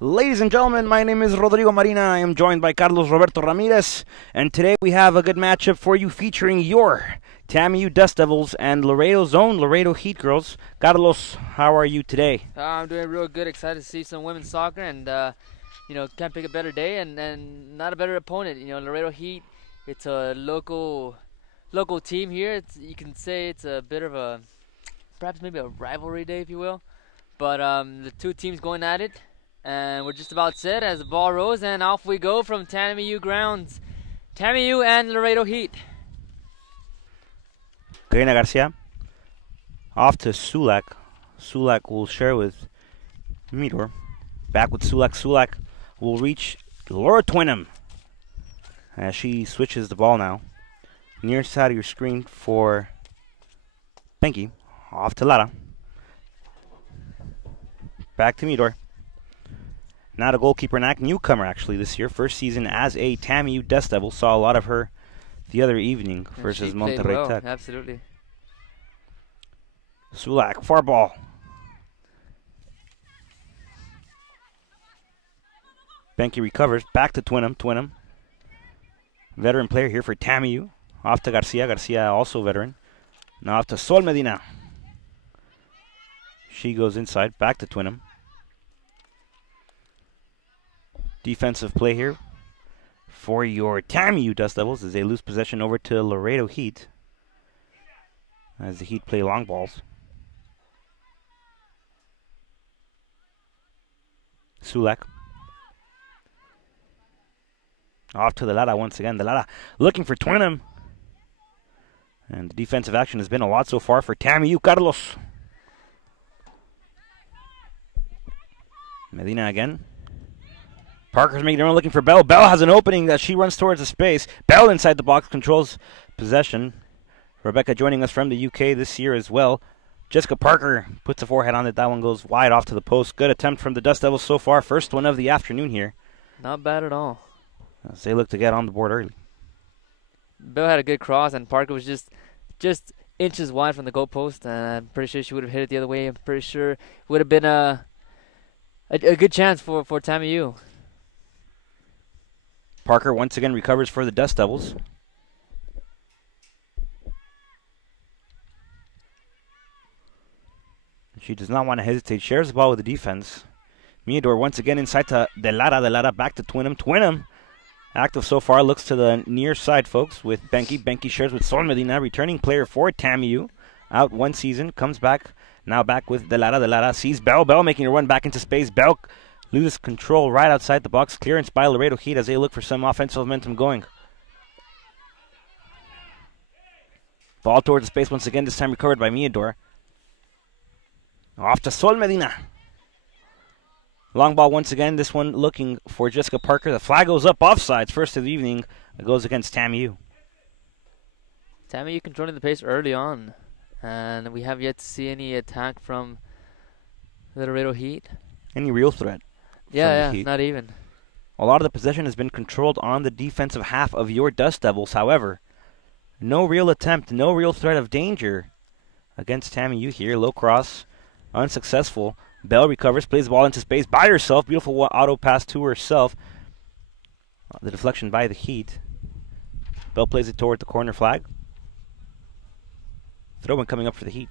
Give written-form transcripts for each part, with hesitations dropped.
Ladies and gentlemen, my name is Rodrigo Marina. I am joined by Carlos Roberto Ramirez, and today we have a good matchup for you featuring your TAMIU Dust Devils and Laredo's own Laredo Heat girls. Carlos, how are you today? I'm doing real good. Excited to see some women's soccer, and can't pick a better day and not a better opponent. Laredo Heat. It's a local team here. You can say it's a bit of a perhaps maybe a rivalry day, if you will. But the two teams going at it. And we're just about set as the ball rolls, and off we go from TAMIU grounds. TAMIU and Laredo Heat. Karina Garcia off to Sulak. Sulak will share with Midor. Back with Sulak. Sulak will reach Laura Twinham as she switches the ball now. Near side of your screen for Benke. Off to Lara. Back to Midor. Not a goalkeeper, not newcomer actually this year. First season as a TAMIU Dust Devil. Saw a lot of her the other evening versus Monterrey well. Tech. Absolutely. Sulak, far ball. Benke recovers, back to Twinham. Twinham, veteran player here for TAMIU. Off to Garcia. Garcia also veteran. Now off to Sol Medina. She goes inside, back to Twinham. Defensive play here for your TAMIU Dust Devils as they lose possession over to Laredo Heat as the Heat play long balls. Sulak. Off to the Lara once again. The Lara looking for Twinham. And the defensive action has been a lot so far for TAMIU. Carlos. Medina again. Parker's making their own, looking for Bell. Bell has an opening that she runs towards the space. Bell inside the box controls possession. Rebecca joining us from the UK this year as well. Jessica Parker puts a forehead on it. That one goes wide off to the post. Good attempt from the Dust Devils so far. First one of the afternoon here. Not bad at all. As they look to get on the board early. Bell had a good cross, and Parker was just inches wide from the goalpost. And I'm pretty sure she would have hit it the other way. I'm pretty sure it would have been a good chance for TAMIU. Parker once again recovers for the Dust Devils. She does not want to hesitate. Shares the ball with the defense. Miador once again inside to De Lara. De Lara back to Twinham. Twinham active so far. Looks to the near side, folks, with Benke. Benke shares with Sol Medina. Returning player for TAMIU. Out one season. Comes back. Now back with De Lara. De Lara sees Bell. Bell making a run back into space. Bell loses control right outside the box. Clearance by Laredo Heat as they look for some offensive momentum going. Ball towards the space once again. This time recovered by Miador. Off to Sol Medina. Long ball once again. This one looking for Jessica Parker. The flag goes up offsides. First of the evening. It goes against TAMIU. TAMIU controlling the pace early on. And we have yet to see any attack from the Laredo Heat. Any real threat? Yeah, not even. A lot of the possession has been controlled on the defensive half of your Dust Devils. However, no real attempt, no real threat of danger against TAMIU here. Low cross, unsuccessful. Bell recovers, plays the ball into space by herself. Beautiful auto pass to herself. The deflection by the Heat. Bell plays it toward the corner flag. Throw-in coming up for the Heat.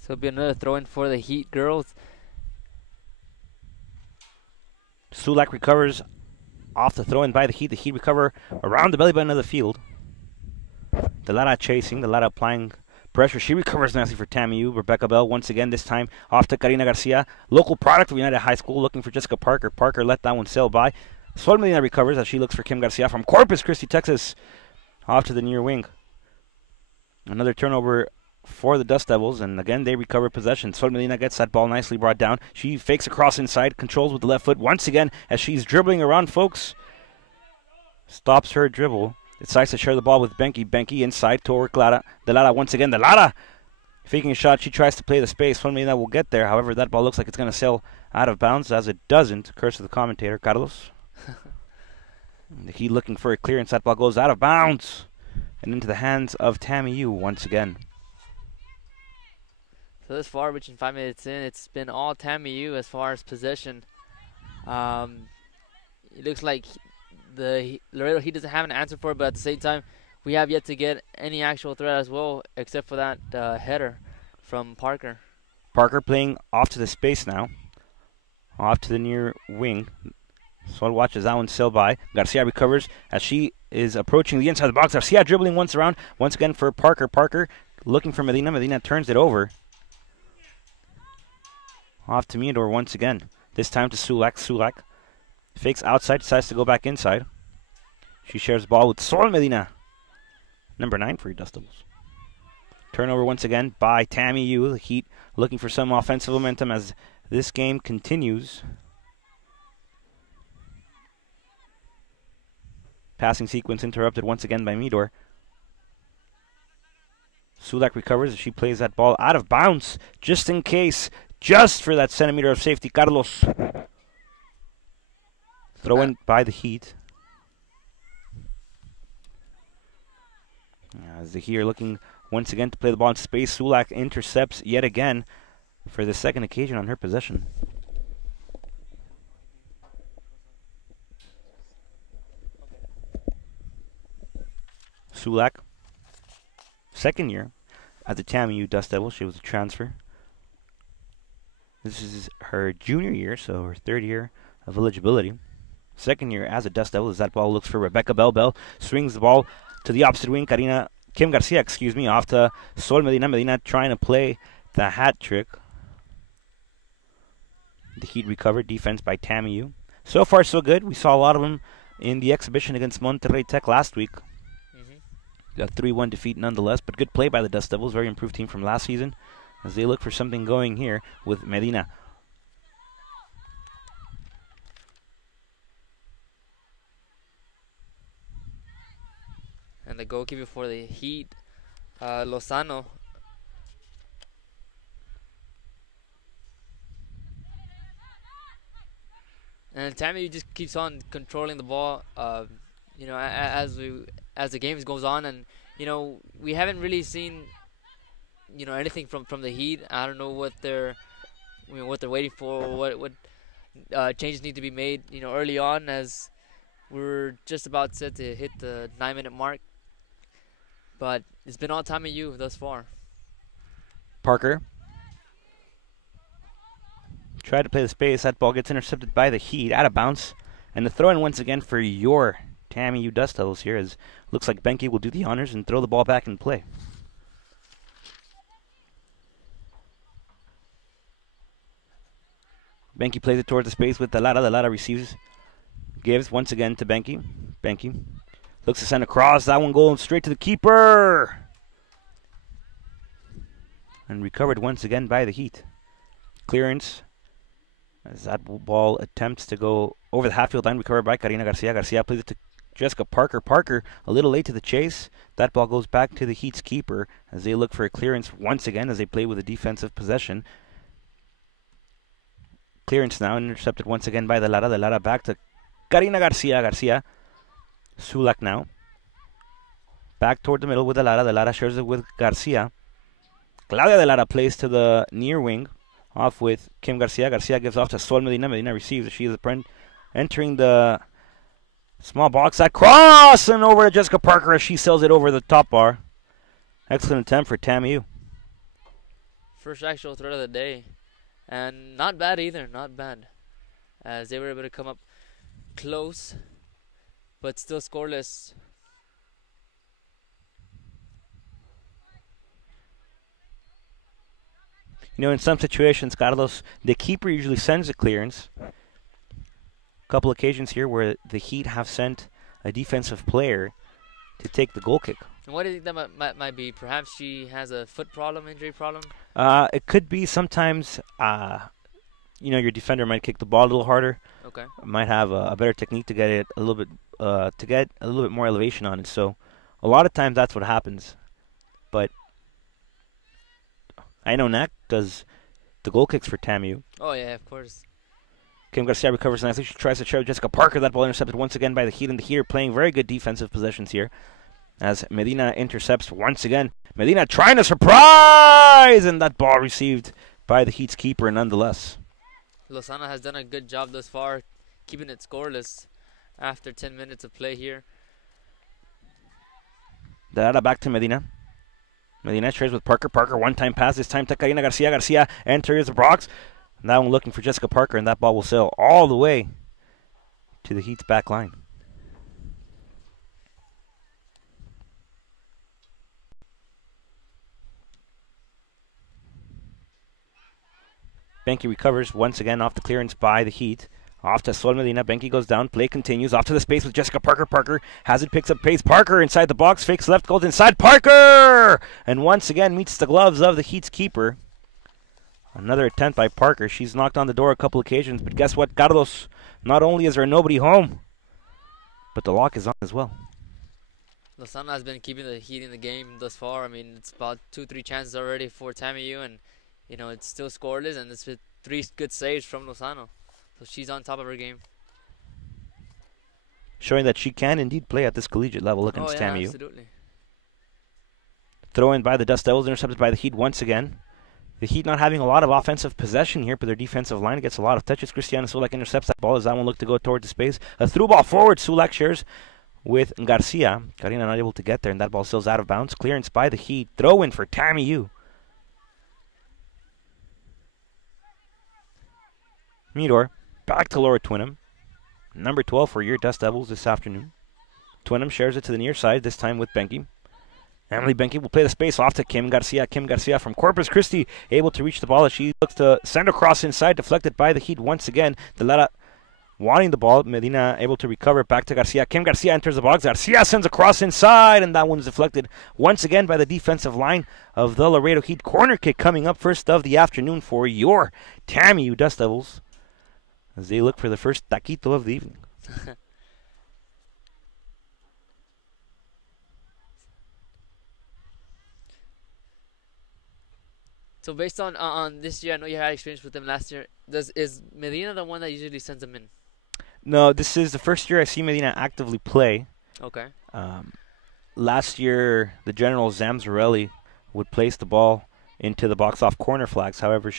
So it'll be another throw-in for the Heat girls. Sulak recovers off the throw-in by the Heat. The Heat recover around the belly button of the field. The Lara chasing, the Lara applying pressure. She recovers nicely for TAMIU. Rebecca Bell once again, this time off to Karina Garcia. Local product of United High School looking for Jessica Parker. Parker let that one sail by. Sol Medina recovers as she looks for Kim Garcia from Corpus Christi, Texas. Off to the near wing. Another turnover for the Dust Devils, and again they recover possession. Sol Medina gets that ball nicely brought down. She fakes across inside, controls with the left foot once again as she's dribbling around folks. Stops her dribble. Decides to share the ball with Benke. Benke inside toward Lara. De Lara once again. De Lara Faking a shot, she tries to play the space. One that will get there. However, that ball looks like it's going to sail out of bounds, as it doesn't. Curse of the commentator, Carlos. The Heat looking for a clearance. That ball goes out of bounds and into the hands of TAMIU once again. So this far, reaching 5 minutes in, it's been all TAMIU as far as possession. It looks like the Laredo Heat doesn't have an answer for it, but at the same time, we have yet to get any actual threat as well, except for that header from Parker. Parker playing off to the space now. Off to the near wing. Sol watches that one sail by. Garcia recovers as she is approaching the inside of the box. Garcia dribbling once around. Once again for Parker. Parker looking for Medina. Medina turns it over. Off to Meador once again. This time to Sulak. Sulak fakes outside. Decides to go back inside. She shares the ball with Sol Medina. Number 9 for your Dust Devils. Turnover once again by TAMIU. The Heat looking for some offensive momentum as this game continues. Passing sequence interrupted once again by Meador. Sulak recovers as she plays that ball out of bounds, just in case, just for that centimeter of safety. Carlos. Throw in by the Heat. As the Heat are looking once again to play the ball in space, Sulak intercepts yet again for the second occasion on her possession. Sulak, second year at the TAMIU Dust Devils. She was a transfer. This is her junior year, so her third year of eligibility. Second year as a Dust Devil as that ball looks for Rebecca Bell. Bell swings the ball to the opposite wing. Kim Garcia, off to Sol Medina. Medina trying to play the hat trick. The Heat recovered. Defense by TAMIU. So far, so good. We saw a lot of them in the exhibition against Monterrey Tech last week. Got 3-1 defeat nonetheless, but good play by the Dust Devils. Very improved team from last season as they look for something going here with Medina. And the goalkeeper for the Heat, Lozano. And TAMIU just keeps on controlling the ball, as the game goes on, and we haven't really seen anything from the Heat. I don't know what they're waiting for, what changes need to be made early on, as we're just about set to hit the 9-minute mark. But it's been all TAMIU thus far. Parker tried to play the space. That ball gets intercepted by the Heat out of bounds, and the throw in once again for your TAMIU Dust Devils here, as looks like Benke will do the honors and throw the ball back in play. Benke plays it towards the space with Delara. Delara receives, gives once again to Benke. Benke looks to send across. That one going straight to the keeper. And recovered once again by the Heat. Clearance as that ball attempts to go over the half-field line. Recovered by Karina Garcia. Garcia plays it to Jessica Parker. Parker a little late to the chase. That ball goes back to the Heat's keeper as they look for a clearance once again as they play with a defensive possession. Clearance now intercepted once again by Delara. Delara back to Karina Garcia. Garcia. Sulak now. Back toward the middle with Delara. Delara shares it with Garcia. Claudia Delara plays to the near wing. Off with Kim Garcia. Garcia gives off to Sol Medina. Medina receives. She is entering the small box. That cross and over to Jessica Parker as she sails it over the top bar. Excellent attempt for TAMIU. First actual threat of the day. And not bad either. Not bad. As they were able to come up close, but still scoreless. In some situations, Carlos, the keeper usually sends a clearance. A couple occasions here where the Heat have sent a defensive player to take the goal kick. And what do you think that might be? Perhaps she has a foot problem, injury problem? It could be sometimes, your defender might kick the ball a little harder. Okay. Might have a better technique to get it a little bit more elevation on it. So a lot of times that's what happens. But I know Nak does the goal kicks for TAMIU. Oh, yeah, of course. Kim Garcia recovers nicely. She tries to share Jessica Parker. That ball intercepted once again by the Heat, and the Heat are playing very good defensive possessions here as Medina intercepts once again. Medina trying to surprise, and that ball received by the Heat's keeper nonetheless. Lozano has done a good job thus far, keeping it scoreless after 10 minutes of play here. Dada back to Medina. Medina shares with Parker. Parker one-time pass. This time to Karina Garcia. Garcia enters the box. That one looking for Jessica Parker, and that ball will sail all the way to the Heat's back line. Benke recovers once again off the clearance by the Heat. Off to Sol Medina. Benke goes down. Play continues. Off to the space with Jessica Parker. Parker has it, picks up pace. Parker inside the box. Fakes left, goes inside. Parker! And once again meets the gloves of the Heat's keeper. Another attempt by Parker. She's knocked on the door a couple occasions, but guess what, Carlos? Not only is there nobody home, but the lock is on as well. Lozano has been keeping the Heat in the game thus far. I mean, it's about 2-3 chances already for TAMIU, and it's still scoreless, and it's with 3 good saves from Lozano. So she's on top of her game. Showing that she can indeed play at this collegiate level against TAMIU. Absolutely. Throw in by the Dust Devils, intercepted by the Heat once again. The Heat not having a lot of offensive possession here, but their defensive line gets a lot of touches. Christiana Sulak intercepts that ball as that one looked to go towards the space. A through ball forward. Sulak shares with Garcia. Karina not able to get there, and that ball sails out of bounds. Clearance by the Heat. Throw in for TAMIU. Midor back to Laura Twinham. Number 12 for your Dust Devils this afternoon. Twinham shares it to the near side, this time with Benke. Emily Benke will play the space off to Kim Garcia. Kim Garcia from Corpus Christi able to reach the ball as she looks to send across inside, deflected by the Heat once again. De Lara wanting the ball. Medina able to recover back to Garcia. Kim Garcia enters the box. Garcia sends across inside, and that one's deflected once again by the defensive line of the Laredo Heat. Corner kick coming up first of the afternoon for your TAMIU Dust Devils as they look for the first taquito of the evening. So based on this year, I know you had experience with them last year. Is Medina the one that usually sends them in? No, this is the first year I see Medina actively play. Okay. Last year, the General Zamzarelli would place the ball into the box off corner flags. However,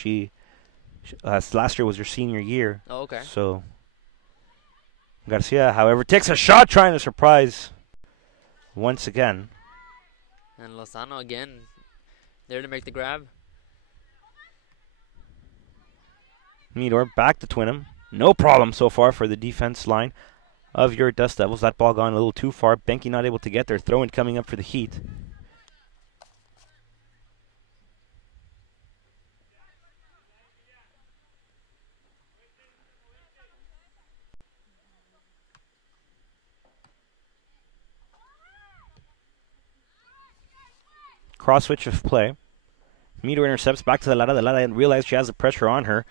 last year was her senior year. Oh, okay. So Garcia, however, takes a shot trying to surprise once again. And Lozano again there to make the grab. Midor back to Twinham. No problem so far for the defense line of your Dust Devils. That ball gone a little too far. Benke not able to get there. Throw-in coming up for the Heat. Cross switch of play. Midor intercepts back to the Lara. The Lara realizes she has the pressure on her.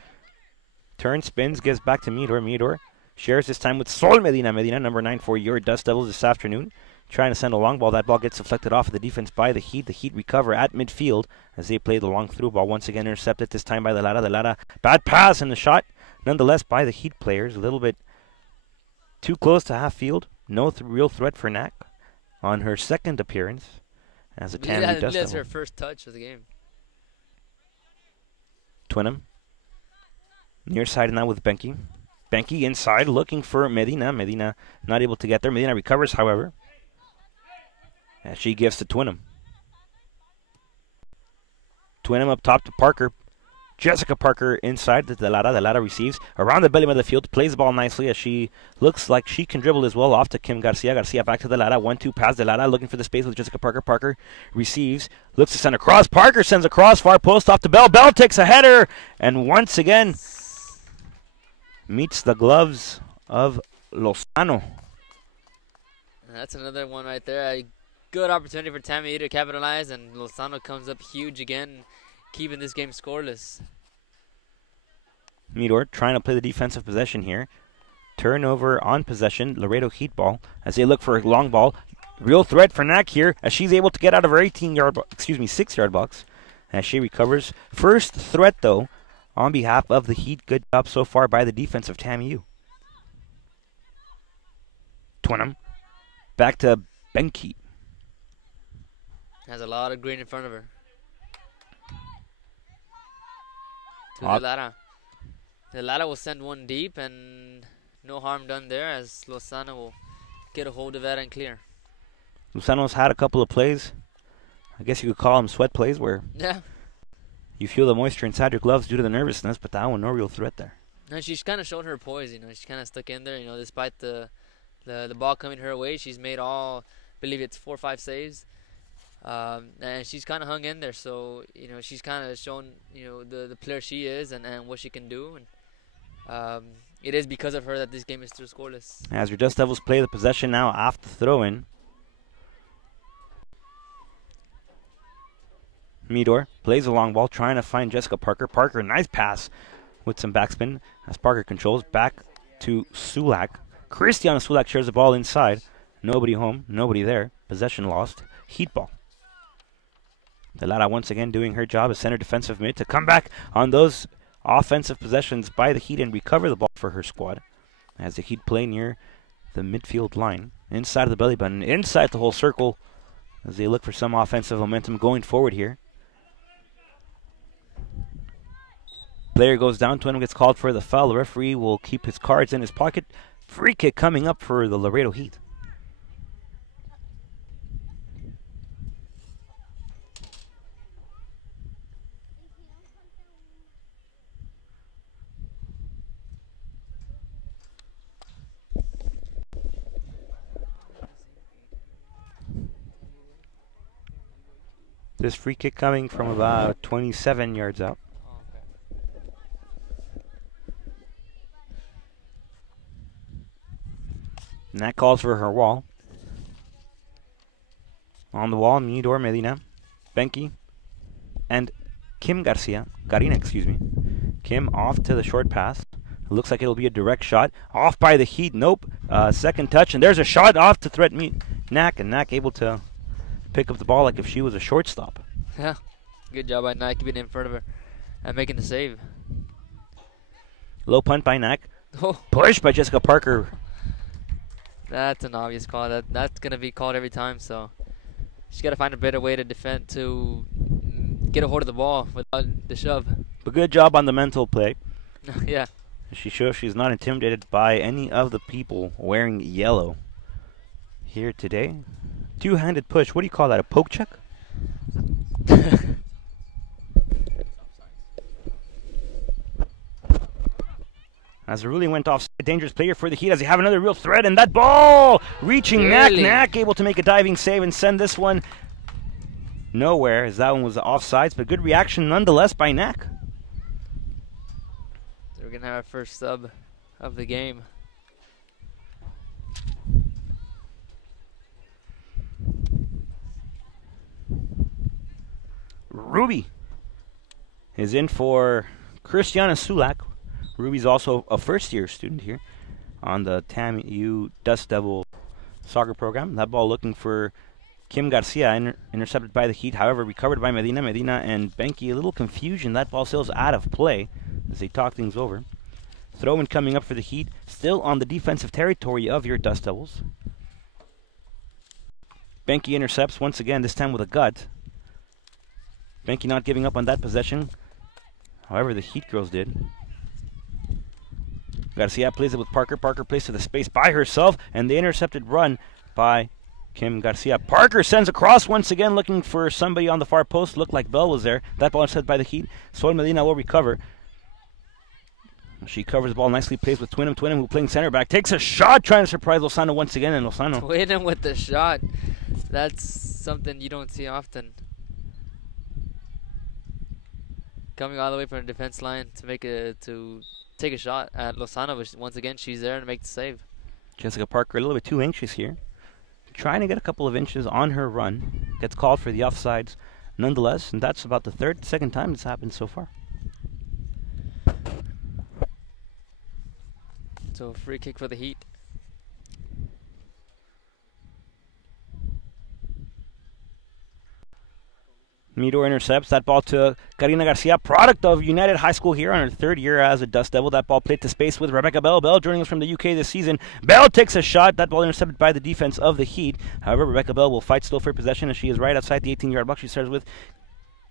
Turn, spins, gives back to Midor. Midor shares this time with Sol Medina. Medina, number 9 for your Dust Devils this afternoon. Trying to send a long ball. That ball gets deflected off of the defense by the Heat. The Heat recover at midfield as they play the long through ball. Once again intercepted, this time by the Lara. The Lara, bad pass and the shot, nonetheless, by the Heat players. A little bit too close to half field. No real threat for Nak on her second appearance as a TAMIU Dust Devil. That's her first touch of the game. Twinham. Near side now with Benke. Benke inside looking for Medina. Medina not able to get there. Medina recovers, however, as she gives to Twinham. Twinham up top to Parker. Jessica Parker inside to De Lara. De Lara receives around the belly of the field. Plays the ball nicely as she looks like she can dribble as well. Off to Kim Garcia. Garcia back to De Lara. 1-2 pass. De Lara looking for the space with Jessica Parker. Parker receives. Looks to send across. Parker sends across. Far post off to Bell. Bell takes a header. And once again meets the gloves of Lozano. That's another one right there. A good opportunity for TAMIU to capitalize, and Lozano comes up huge again, keeping this game scoreless. Midor trying to play the defensive possession here. Turnover on possession. Laredo Heat ball as they look for a long ball. Real threat for Nak here as she's able to get out of her 6-yard box. as she recovers. First threat, though, on behalf of the Heat. Good job so far by the defense of TAMIU. Twinham. Back to Benke. Has a lot of green in front of her. To Up. the Lara. The Lara will send one deep, and no harm done there as Lozano will get a hold of that and clear. Lozano's had a couple of plays. I guess you could call them sweat plays where you feel the moisture inside your gloves due to the nervousness, but that one, no real threat there. No, she's kind of showed her poise, She kind of stuck in there, despite the ball coming her way. She's made I believe it's 4 or 5 saves. And she's kind of hung in there, so she's kind of shown the player she is and what she can do, and it is because of her that this game is still scoreless. As your Dust Devils play the possession now off the throw-in. Midor plays a long ball, trying to find Jessica Parker. Parker, nice pass with some backspin as Parker controls back to Sulak. Christiana Sulak shares the ball inside. Nobody home, nobody there. Possession lost. Heat ball. Delata once again doing her job as center defensive mid to come back on those offensive possessions by the Heat and recover the ball for her squad. As the Heat play near the midfield line, inside of the belly button, inside the whole circle, as they look for some offensive momentum going forward here. Player goes down to him, gets called for the foul. The referee will keep his cards in his pocket. Free kick coming up for the Laredo Heat. This free kick coming from about 27 yards out. And that calls for her wall. On the wall, Midor, Medina, Benke, and Karina, excuse me. Kim off to the short pass. It looks like it'll be a direct shot. Off by the Heat, nope. Second touch, and there's a shot off to threat Knack, and Knack able to pick up the ball like if she was a shortstop. Yeah, good job by Knack keeping it in front of her and making the save. Low punt by Knack. Oh. Push by Jessica Parker. That's an obvious call. That's going to be called every time, so she's got to find a better way to defend, to get a hold of the ball without the shove. But good job on the mental play. Yeah. She shows she's not intimidated by any of the people wearing yellow here today. Two-handed push. What do you call that? A poke check? As it really went off, dangerous player for the Heat as they have another real threat, and that ball reaching really? Knack able to make a diving save and send this one nowhere, as that one was offsides, but good reaction nonetheless by Knack. So we're going to have our first sub of the game. Ruby is in for Christiana Sulak. Ruby's also a first-year student here on the TAMIU Dust Devil soccer program. That ball looking for Kim Garcia, intercepted by the Heat, however, recovered by Medina. Medina and Benke, a little confusion. That ball still is out of play as they talk things over. Throw-in coming up for the Heat, still on the defensive territory of your Dust Devils. Benke intercepts once again, this time with a gut. Benke not giving up on that possession. However, the Heat girls did. Garcia plays it with Parker. Parker plays to the space by herself, and the intercepted run by Kim Garcia. Parker sends across once again, looking for somebody on the far post. Looked like Bell was there. That ball intercepted by the Heat. Sol Medina will recover. She covers the ball nicely, plays with Twinham. Twinham, who playing center back, takes a shot, trying to surprise Lozano once again, and Lozano. Twinham with the shot. That's something you don't see often. Coming all the way from the defense line to take a shot at Lozano, but once again she's there to make the save. Jessica Parker a little bit too anxious here, trying to get a couple of inches on her run. Gets called for the offsides nonetheless, and that's about the second time it's happened so far. So free kick for the Heat. Midor intercepts that ball to Karina Garcia, product of United High School here on her third year as a Dust Devil. That ball played to space with Rebecca Bell. Bell joining us from the UK this season. Bell takes a shot. That ball intercepted by the defense of the Heat. However, Rebecca Bell will fight still for possession as she is right outside the 18-yard box. She starts with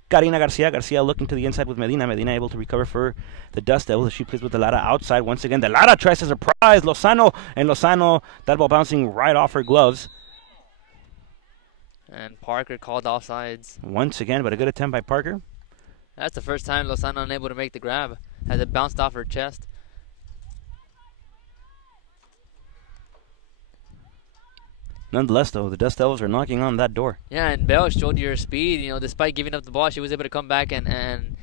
Karina Garcia. Garcia looking to the inside with Medina. Medina able to recover for the Dust Devils as she plays with the Lara outside. Once again, the Lara tries to surprise Lozano, and Lozano, that ball bouncing right off her gloves. And Parker called offsides. Once again, but a good attempt by Parker. That's the first time Lozano unable to make the grab as it bounced off her chest. Nonetheless, though, the Dust Devils are knocking on that door. Yeah, and Bell showed you her speed. You know, despite giving up the ball, she was able to come back and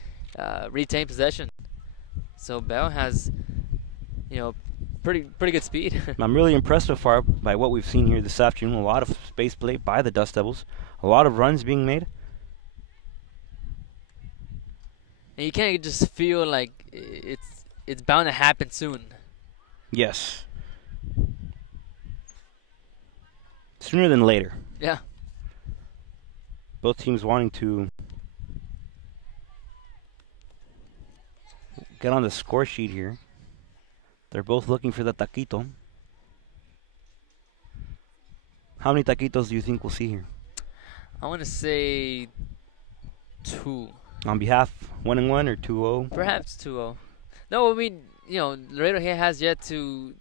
retain possession. So Bell has, you know, pretty good speed. I'm really impressed so far by what we've seen here this afternoon. A lot of space play by the Dust Devils. A lot of runs being made. And you can't just feel like it's bound to happen soon. Yes. Sooner than later. Yeah. Both teams wanting to get on the score sheet here. They're both looking for the taquito. How many taquitos do you think we'll see here? I want to say 2. On behalf, 1-1 or 2-0? Perhaps 2-0. No, I mean, you know, Laredo Heat has yet to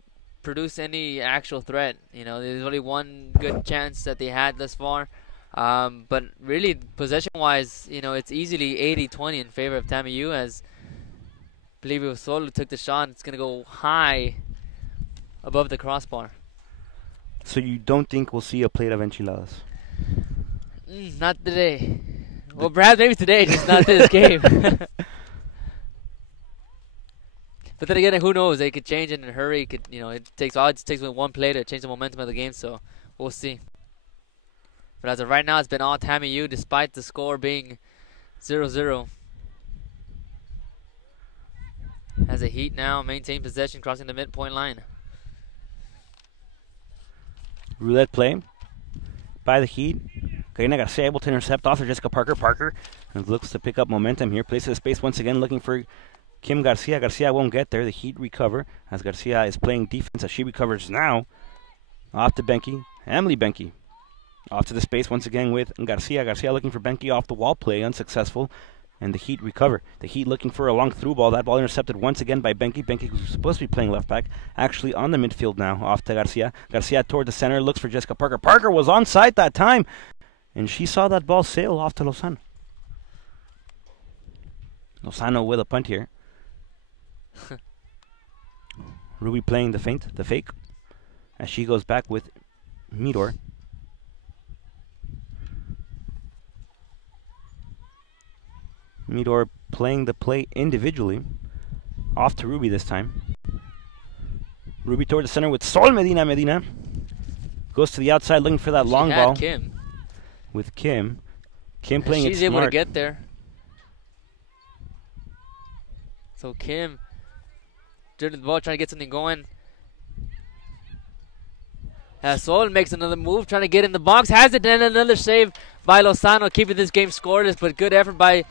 produce any actual threat. You know, there's only one good chance that they had thus far. But really, possession-wise, you know, it's easily 80-20 in favor of TAMIU, as I believe it was Sol who took the shot. It's going to go high above the crossbar. So you don't think we'll see a plate of enchiladas? Not today. Well, perhaps maybe today, just not this game. But then again, who knows? They could change it in a hurry. Could, you know, it takes one play to change the momentum of the game. So we'll see. But as of right now, it's been all TAMIU, despite the score being 0-0. As the Heat now maintain possession, crossing the midpoint line. Roulette play by the Heat. Karina Garcia able to intercept off of Jessica Parker. Parker looks to pick up momentum here. Places the space once again, looking for Kim Garcia. Garcia won't get there. The Heat recover as Garcia is playing defense as she recovers now. Off to Benke. Emily Benke. Off to the space once again with Garcia. Garcia looking for Benke off the wall play. Unsuccessful. And the Heat recover. The Heat looking for a long through ball. That ball intercepted once again by Benke. Benke, who's supposed to be playing left back, actually on the midfield now. Off to Garcia. Garcia toward the center. Looks for Jessica Parker. Parker was onside that time. And she saw that ball sail off to Lozano. Lozano with a punt here. Ruby playing the feint, the fake, as she goes back with Midor. Midor playing the play individually. Off to Ruby this time. Ruby toward the center with Sol Medina. Medina goes to the outside looking for that long ball. Kim. With Kim. Kim playing it smart. She's able to get there. So Kim dribbling the ball, trying to get something going. Sol makes another move, trying to get in the box. Has it, and another save by Lozano, keeping this game scoreless. But good effort by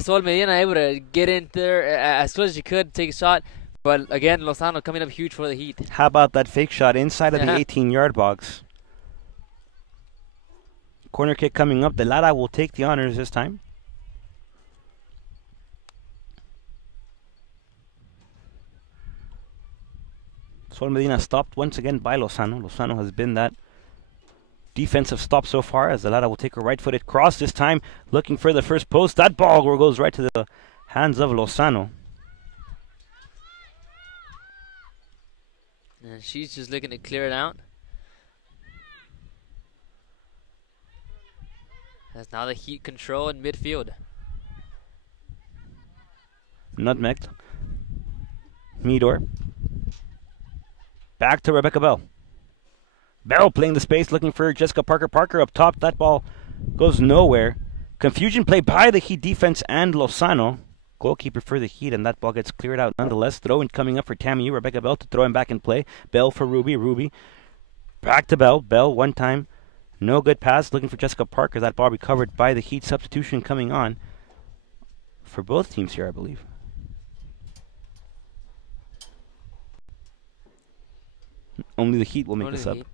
Sol Medina, able to get in there as close as she could, take a shot. But again, Lozano coming up huge for the Heat. How about that fake shot inside of the 18-yard box? Corner kick coming up. The Lara will take the honors this time. Sol Medina stopped once again by Lozano. Lozano has been that defensive stop so far, as the Lara will take a right-footed cross this time, looking for the first post. That ball goes right to the hands of Lozano. And she's just looking to clear it out. As now the Heat control in midfield. Nutmegged. Midor. Back to Rebecca Bell. Bell playing the space, looking for Jessica Parker. Parker up top. That ball goes nowhere. Confusion play by the Heat defense and Lozano. Goalkeeper for the Heat, and that ball gets cleared out nonetheless. Throw in coming up for TAMIU. Rebecca Bell to throw him back in play. Bell for Ruby. Ruby back to Bell. Bell one time. No good pass. Looking for Jessica Parker. That ball recovered by the Heat. Substitution coming on for both teams here, I believe. Only the Heat will make Only the the sub. Heat.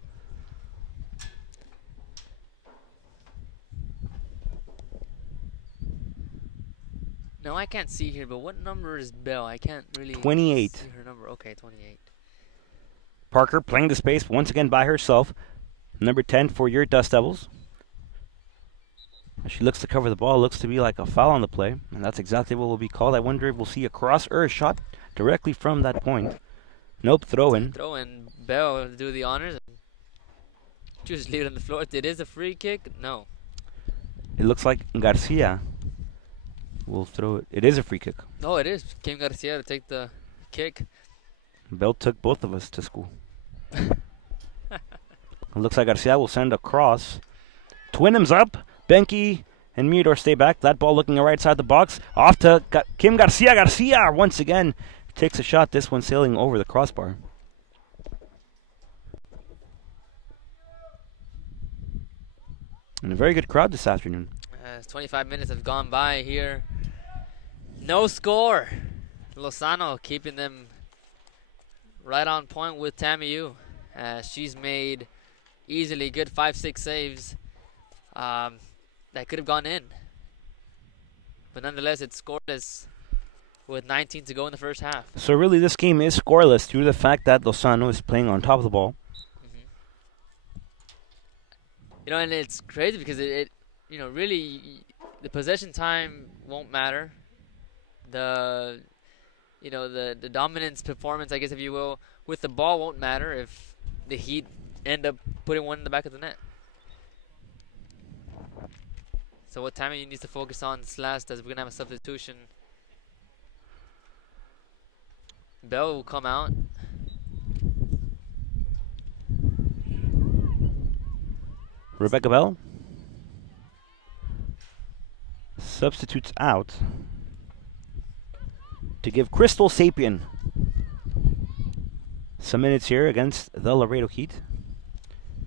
No, I can't see here, but what number is Bell? I can't really 28. see her number. Okay, 28. Parker playing the space once again by herself. Number 10 for your Dust Devils. As she looks to cover the ball, looks to be like a foul on the play, and that's exactly what will be called. I wonder if we'll see a cross or a shot directly from that point. Nope, throw in. Throw in. Bell do the honors. And just leave it on the floor. It is a free kick. No. It looks like Garcia will throw it. It is a free kick. No, it is. Kim Garcia to take the kick. Bell took both of us to school. It looks like Garcia will send a cross. Twinham's up. Benke and Mirador stay back. That ball looking right side the box. Off to Kim Garcia. Garcia once again takes a shot. This one sailing over the crossbar. And a very good crowd this afternoon. 25 minutes have gone by here. No score. Lozano keeping them right on point with TAMIU. She's made easily good 5-6 saves that could have gone in. But nonetheless, it's scoreless with 19 to go in the first half. So really this game is scoreless due to the fact that Lozano is playing on top of the ball. You know, and it's crazy because it you know, really the possession time won't matter. The dominance performance, I guess, if you will, with the ball won't matter if the Heat end up putting one in the back of the net. So what TAMIU needs to focus on this last, as we're going to have a substitution. Bell will come out. Rebecca Bell substitutes out to give Crystal Sapien some minutes here against the Laredo Heat.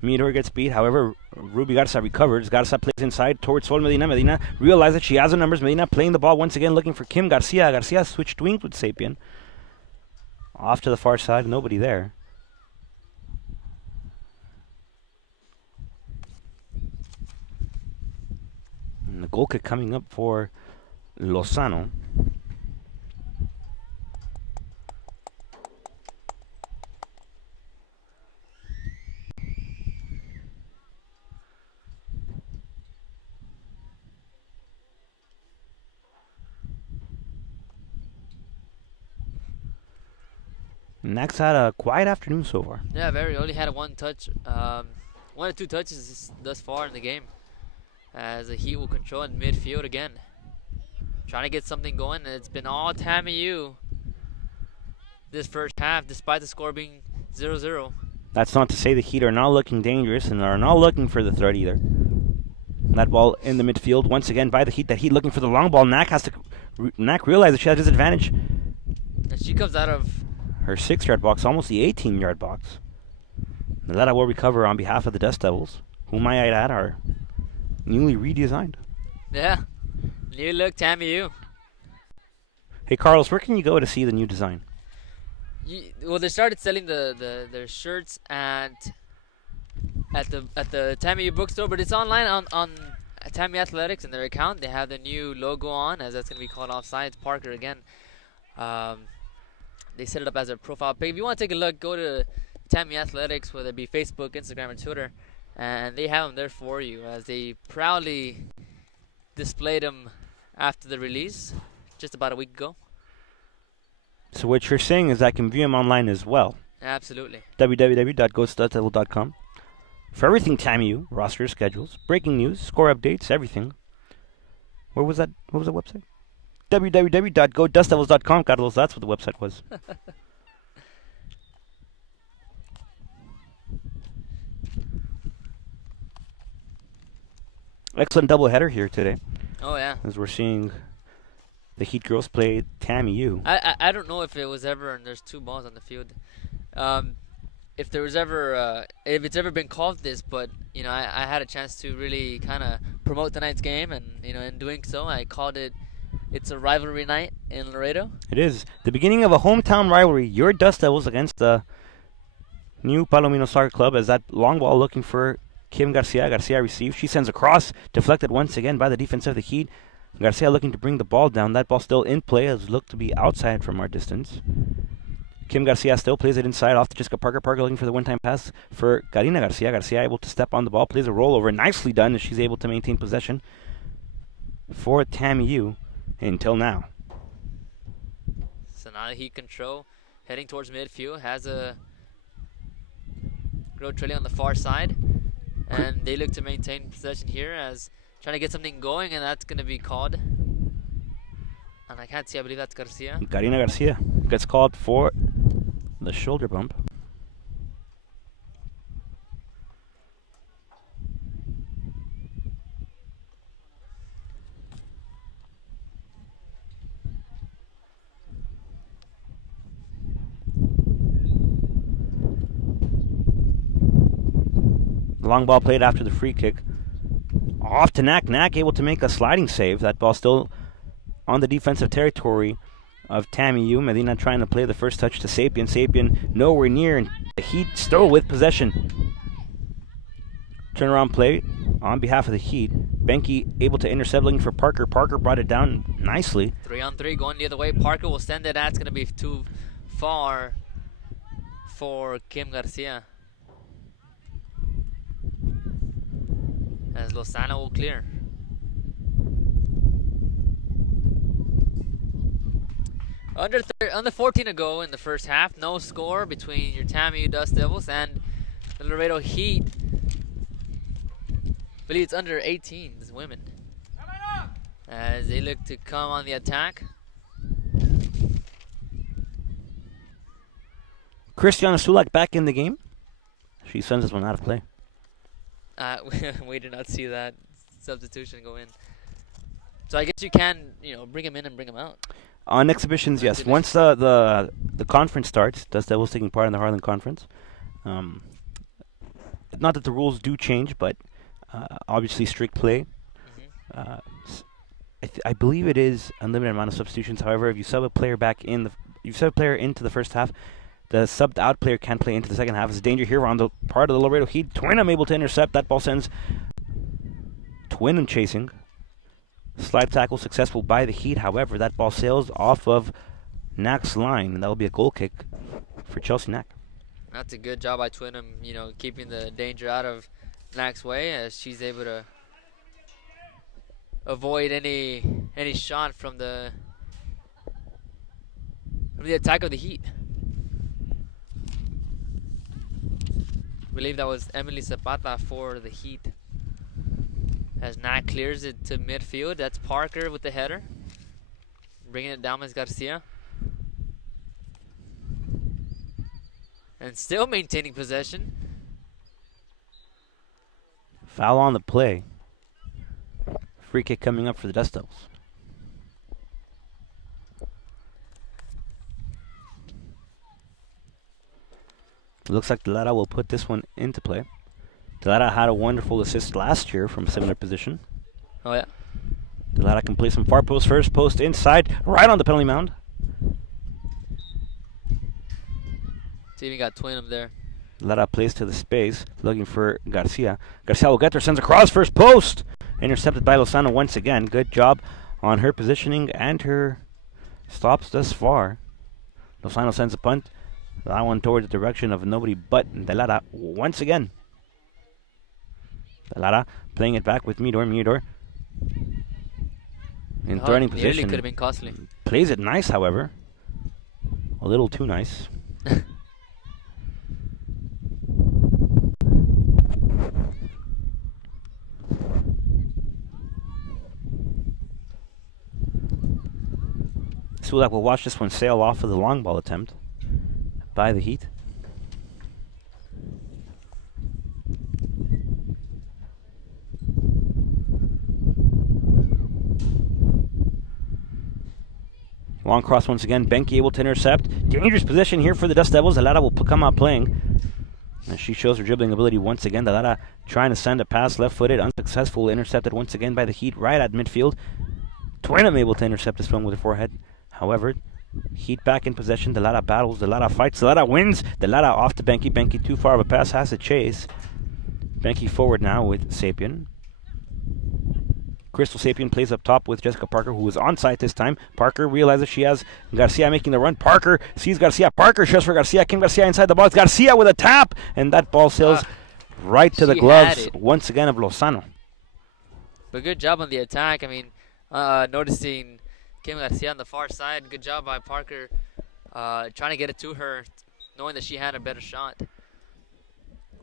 Mirador gets beat. However, Ruby Garza recovers. Garza plays inside towards Sol Medina. Medina realizes she has the numbers. Medina playing the ball once again, looking for Kim Garcia. Garcia switched wings with Sapien. Off to the far side. Nobody there. And the goal kick coming up for Lozano. Next had a quiet afternoon so far. Yeah, very. Only had one touch, one or two touches thus far in the game. As the Heat will control in midfield again, trying to get something going. And it's been all TAMIU this first half, despite the score being 0-0. That's not to say the Heat are not looking dangerous and are not looking for the threat either. That ball in the midfield once again by the Heat. That Heat looking for the long ball. Knack realizes she has disadvantage. And she comes out of her 6-yard box, almost the 18-yard box. That will recover on behalf of the Dust Devils, who might I add are newly redesigned. Yeah, new look TAMIU. Hey Carlos, where can you go to see the new design? Well, they started selling their shirts at the TAMIU bookstore, but it's online on TAMIU Athletics in their account. They have the new logo on, as that's going to be called Offsides Parker again. They set it up as a profile pic. If you want to take a look, go to TAMIU Athletics, whether it be Facebook, Instagram, or Twitter, and they have them there for you, as they proudly displayed them after the release just about a week ago. So what you're saying is I can view them online as well. Absolutely. www.ghostdustdevil.com for everything TAMIU, roster, schedules, breaking news, score updates, everything. Where was that? What was the website? www.godustdevils.com. Carlos, that's what the website was. Excellent doubleheader here today. Oh, yeah. As we're seeing the Heat girls play TAMIU. I don't know if it was ever, and there's two balls on the field, if there was ever, if it's ever been called this, but, I had a chance to really kind of promote tonight's game, and in doing so, I called it. It's a rivalry night in Laredo. It is the beginning of a hometown rivalry. Your Dust Devils against the new Palomino Soccer Club, as that long ball looking for Kim Garcia. Garcia receives. She sends a cross, deflected once again by the defense of the Heat. Garcia looking to bring the ball down. That ball still in play, as looked to be outside from our distance. Kim Garcia still plays it inside off to Jessica Parker. Parker looking for the one-time pass for Karina Garcia. Garcia able to step on the ball, plays a rollover. Nicely done, as she's able to maintain possession for TAMIU until now. So now the Heat control, heading towards midfield, has a Grow trailing on the far side, and they look to maintain possession here as trying to get something going, and that's going to be called. And I can't see, I believe that's Garcia. Karina Garcia gets called for the shoulder bump. Long ball played after the free kick. Off to Knack. Knack able to make a sliding save. That ball still on the defensive territory of TAMIU. Medina trying to play the first touch to Sapien. Sapien nowhere near, and the Heat still with possession. Turnaround play on behalf of the Heat. Benke able to intercept, looking for Parker. Parker brought it down nicely. 3-on-3 going the other way. Parker will send it. That's going to be too far for Kim Garcia, as Lozano will clear. Under 14 to go in the first half. No score between your TAMIU Dust Devils and the Laredo Heat. I believe it's under 18, it's women, as they look to come on the attack. Christiana Sulak back in the game. She sends this one out of play. We did not see that substitution go in. So I guess you can, bring him in and bring him out. On exhibitions, yes. Once the conference starts, Dust Devils taking part in the Harlan Conference. Not that the rules do change, but obviously strict play. I believe it is unlimited amount of substitutions. However, if you sub a player into the first half, the subbed out player can play into the second half. It's a danger here on the part of the Laredo Heat. Twinham able to intercept. That ball sends Twinham chasing. Slide tackle successful by the Heat. However, that ball sails off of Knack's line, and that will be a goal kick for Chelsea Knack. That's a good job by Twinham, keeping the danger out of Knack's way, as she's able to avoid any shot from the attack of the Heat. I believe that was Emily Zapata for the Heat, as Knack clears it to midfield. That's Parker with the header, bringing it down as Garcia, and still maintaining possession. Foul on the play. Free kick coming up for the Dust Devils. Looks like Delara will put this one into play. Delara had a wonderful assist last year from a similar position. Oh, yeah. Delara can play some far post, first post inside, right on the penalty mound. See, we got Twinham there. Delara plays to the space, looking for Garcia. Garcia will get there, sends across, first post. Intercepted by Lozano once again. Good job on her positioning and her stops thus far. Lozano sends a punt. That one toward the direction of nobody but Delara once again. Delara playing it back with Midor. Midor in threatening position. Could have been costly. Plays it nice, however. A little too nice. Sulak will watch this one sail off of the long ball attempt by the Heat. Long cross once again. Benke able to intercept. Dangerous position here for the Dust Devils. Delara will come out playing. And she shows her dribbling ability once again. Delara trying to send a pass left-footed, unsuccessful, intercepted once again by the Heat right at midfield. Twinham able to intercept this one with her forehead. However, Heat back in possession. Delara battles. Delara fights. Delara wins. Delara off to Benke. Benke too far of a pass. Has to chase. Benke forward now with Sapien. Crystal Sapien plays up top with Jessica Parker, who is onside this time. Parker realizes she has Garcia making the run. Parker sees Garcia. Parker shows for Garcia. Kim Garcia inside the box. Garcia with a tap, and that ball sails right to the gloves once again of Lozano. But good job on the attack. I mean, noticing Kim Garcia on the far side. Good job by Parker trying to get it to her, knowing that she had a better shot.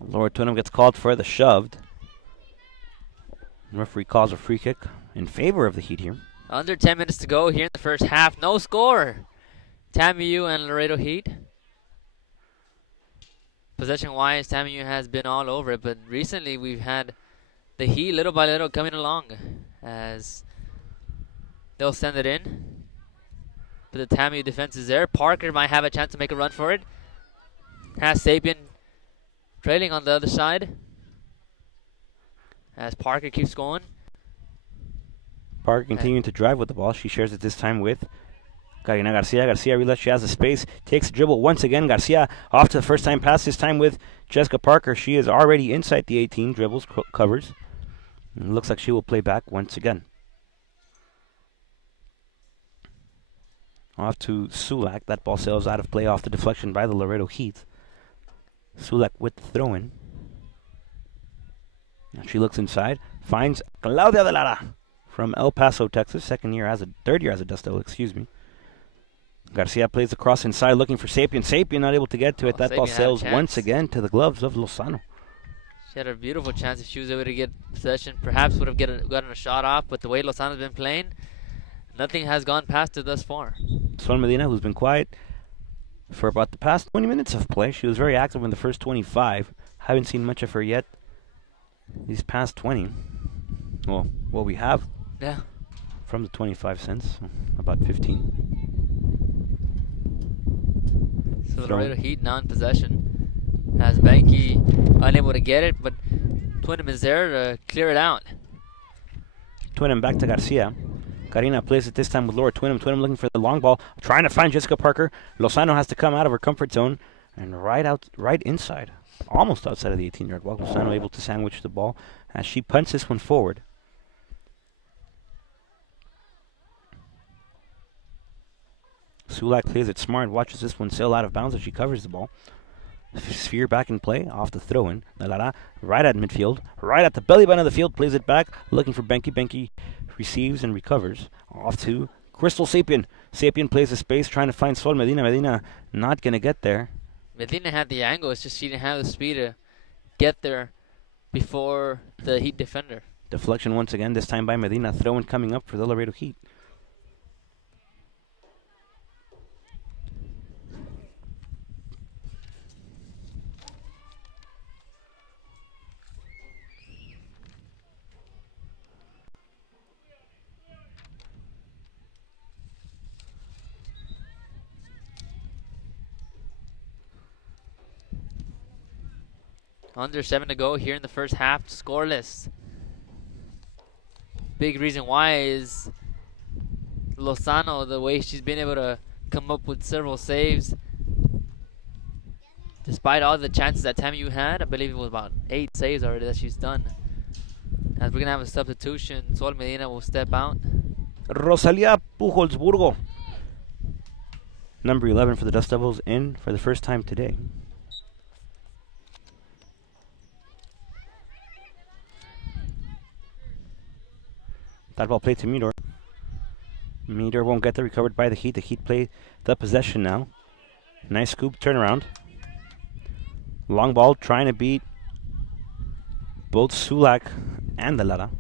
Laura Twinham gets called for the shoved. Referee calls a free kick in favor of the Heat here. Under 10 minutes to go here in the first half. No score. TAMIU and Laredo Heat. Possession-wise, TAMIU has been all over it, but recently we've had the Heat little by little coming along as they'll send it in. But the TAMIU defense is there. Parker might have a chance to make a run for it. Has Sapien trailing on the other side. As Parker keeps going. Parker continuing to drive with the ball. She shares it this time with Karina Garcia. Garcia realizes she has the space. Takes a dribble once again. Garcia off to the first time pass, this time with Jessica Parker. She is already inside the 18. Dribbles, covers. And looks like she will play back once again. Off to Sulak. That ball sails out of play off the deflection by the Laredo Heat. Sulak with the throw-in. Now she looks inside, finds Claudia Delara from El Paso, Texas. Third year as a Dust Devil, excuse me. Garcia plays the cross inside, looking for Sapien. Sapien not able to get to it. That ball sails once again to the gloves of Lozano. She had a beautiful chance if she was able to get possession. Perhaps would have gotten a shot off, but the way Lozano's been playing, nothing has gone past her thus far. Sol Medina, who's been quiet for about the past 20 minutes of play. She was very active in the first 25. Haven't seen much of her yet. These past 20, well, what we have from the 25 cents, about 15. So the Laredo Heat now in possession. Has Benke unable to get it, but Twinham is there to clear it out. Twinham back to Garcia. Karina plays it this time with Laura Twinham. Twinham looking for the long ball, trying to find Jessica Parker. Lozano has to come out of her comfort zone and right inside. Almost outside of the 18-yard walk. Lozano able to sandwich the ball as she punts this one forward. Sulak plays it smart, watches this one sail out of bounds as she covers the ball. Sphere back in play, off the throw-in. Delara right at midfield, right at the belly button of the field, plays it back, looking for Benke. Benke receives and recovers. Off to Crystal Sapien. Sapien plays the space, trying to find Sol Medina. Medina not going to get there. Medina had the angle, it's just she didn't have the speed to get there before the Heat defender. Deflection once again, this time by Medina. Throw-in coming up for the Laredo Heat. Under 7 to go here in the first half, scoreless. Big reason why is Lozano, the way she's been able to come up with several saves. Despite all the chances that TAMIU had, I believe it was about 8 saves already that she's done. As we're going to have a substitution, Sol Medina will step out. Rosalia Pujolsburgo, number 11 for the Dust Devils, in for the first time today. That ball played to Midor. Midor won't get there, recovered by the Heat. The Heat play the possession now. Nice scoop, turnaround. Long ball trying to beat both Sulak and Delara.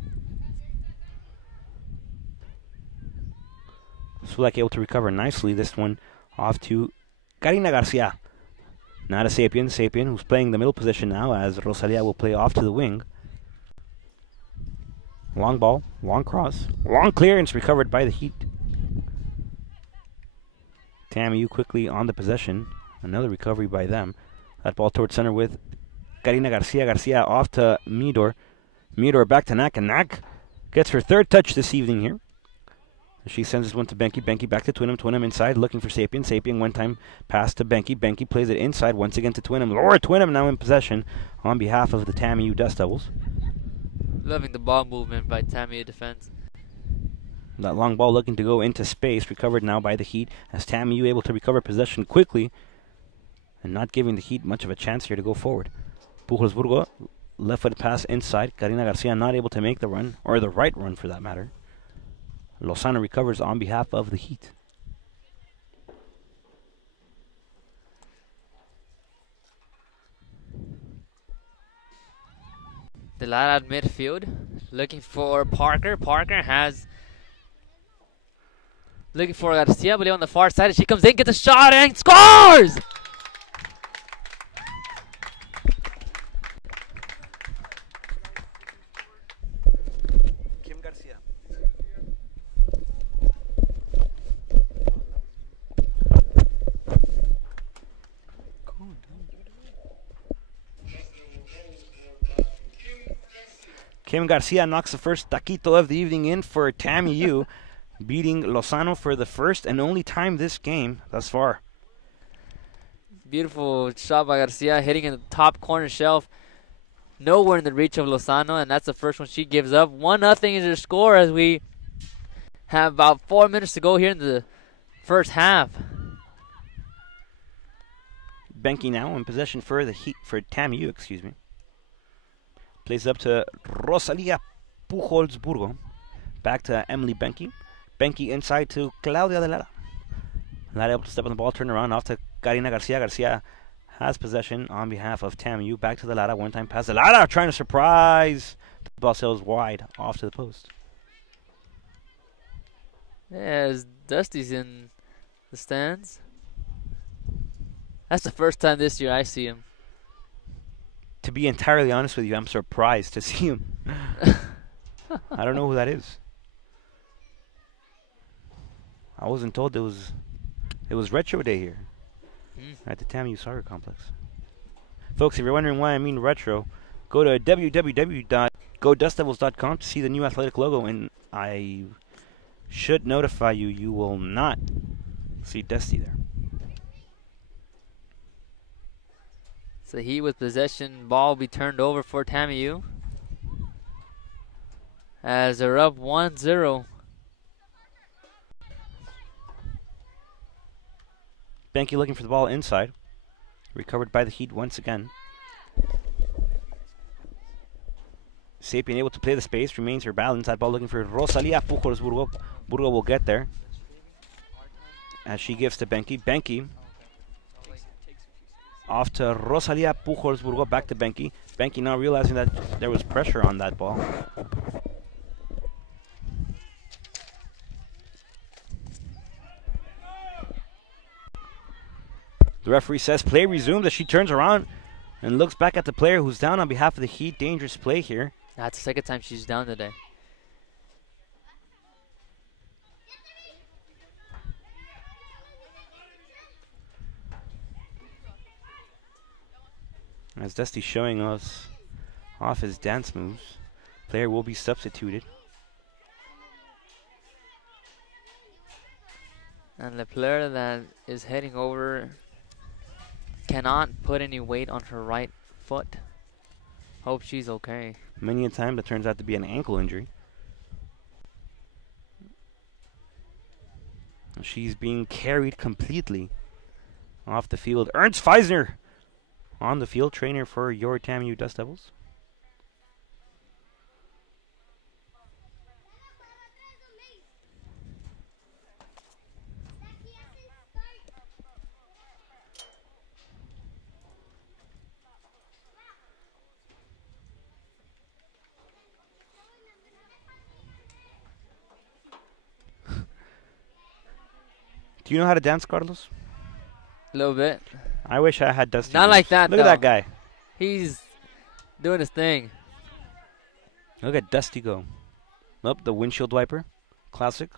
Sulak able to recover nicely. This one off to Karina Garcia. Not a Sapien. Sapien, who's playing the middle position now, as Rosalia will play off to the wing. Long ball, long cross, long clearance, recovered by the Heat. TAMIU quickly on the possession. Another recovery by them. That ball towards center with Karina Garcia. Garcia off to Midor. Midor back to Nak, and Nak gets her third touch this evening here. She sends this one to Benke. Benke back to Twinham. Twinham inside looking for Sapien. Sapien one time pass to Benke. Benke plays it inside once again to Twinham. Laura Twinham now in possession on behalf of the TAMIU Dust Devils. Loving the ball movement by TAMIU defense. That long ball looking to go into space. Recovered now by the Heat as TAMIU able to recover possession quickly and not giving the Heat much of a chance here to go forward. Pujolsburgo, left-footed pass inside. Karina Garcia not able to make the run, or the right run for that matter. Lozano recovers on behalf of the Heat. The lad at midfield looking for Parker. Parker has looking for Garcia, but on the far side. She comes in, gets a shot, and scores! Kim Garcia. Kim Garcia knocks the first taquito of the evening in for TAMIU, beating Lozano for the first and only time this game thus far. Beautiful shot by Garcia, hitting in the top corner shelf. Nowhere in the reach of Lozano, and that's the first one she gives up. 1-0 is her score as we have about 4 minutes to go here in the first half. Benke now in possession for the Heat, for TAMIU, excuse me. Plays up to Rosalia Pujolsburgo. Back to Emily Benke. Benke inside to Claudia de Lara. Not able to step on the ball, turn around off to Karina Garcia. Garcia has possession on behalf of TAMIU. Back to the Lara. One time pass. The Lara trying to surprise. The ball sails wide off to the post. Yeah, as Dusty's in the stands. That's the first time this year I see him. To be entirely honest with you, I'm surprised to see him. I don't know who that is. I wasn't told it was retro day here at the TAMIU Soccer Complex. Folks, if you're wondering why I mean retro, go to www.godustdevils.com to see the new athletic logo, and I should notify you, you will not see Dusty there. So Heat with possession, ball will be turned over for TAMIU as they're up 1-0. Benke looking for the ball inside. Recovered by the Heat once again. Sapien able to play the space, remains her battle. Inside ball looking for Rosalia Pujolsburgo. Burgo will get there as she gives to Benke. Benke off to Rosalia Pujolsburgo, back to Benke. Benke now realizing that there was pressure on that ball. The referee says play resumed as she turns around and looks back at the player who's down on behalf of the Heat. Dangerous play here. That's the second time she's down today. As Dusty's showing us off his dance moves, player will be substituted. And the player that is heading over cannot put any weight on her right foot. Hope she's okay. Many a time that turns out to be an ankle injury. She's being carried completely off the field. Ernst Feisner on the field, trainer for your TAMIU Dust Devils. Do you know how to dance, Carlos? A little bit. I wish I had Dusty. Not like that, Look at that guy. He's doing his thing. Look at Dusty go. Nope, the windshield wiper. Classic.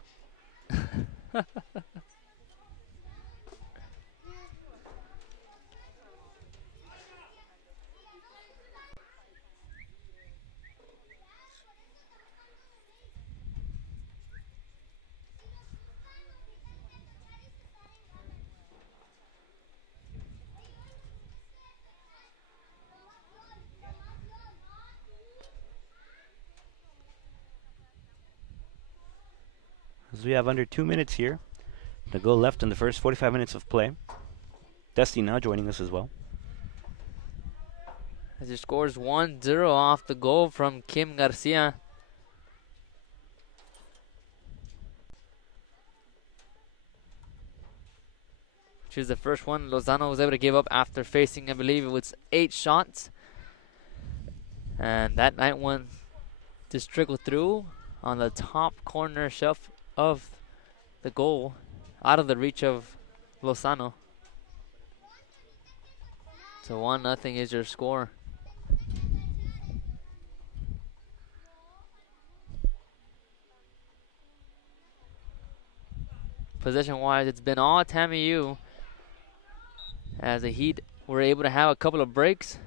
as we have under 2 minutes here to go left in the first 45 minutes of play. Dusty now joining us as well. As he scores 1-0 off the goal from Kim Garcia. Which is the first one Lozano was able to give up after facing, I believe it was 8 shots. And that night one just trickled through on the top corner shelf of the goal, out of the reach of Lozano. So 1-0 is your score. Possession-wise, it's been all TAMIU, as the Heat were able to have a couple of breaks.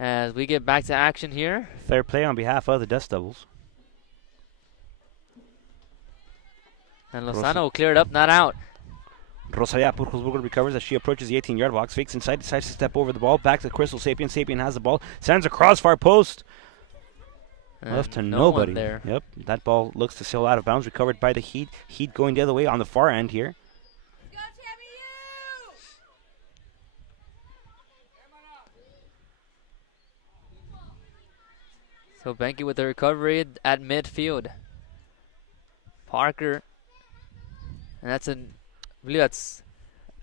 As we get back to action here. Fair play on behalf of the Dust Devils. And Lozano will clear it up, not out. Rosalia Purjosburger recovers as she approaches the 18-yard box. Fakes inside, decides to step over the ball. Back to Crystal Sapien. Sapien has the ball. Sends a crossfire post. And left to no nobody. one there. Yep, that ball looks to sail out of bounds. Recovered by the Heat. Heat going the other way on the far end here. So Benke with the recovery at midfield. Parker. And I believe that's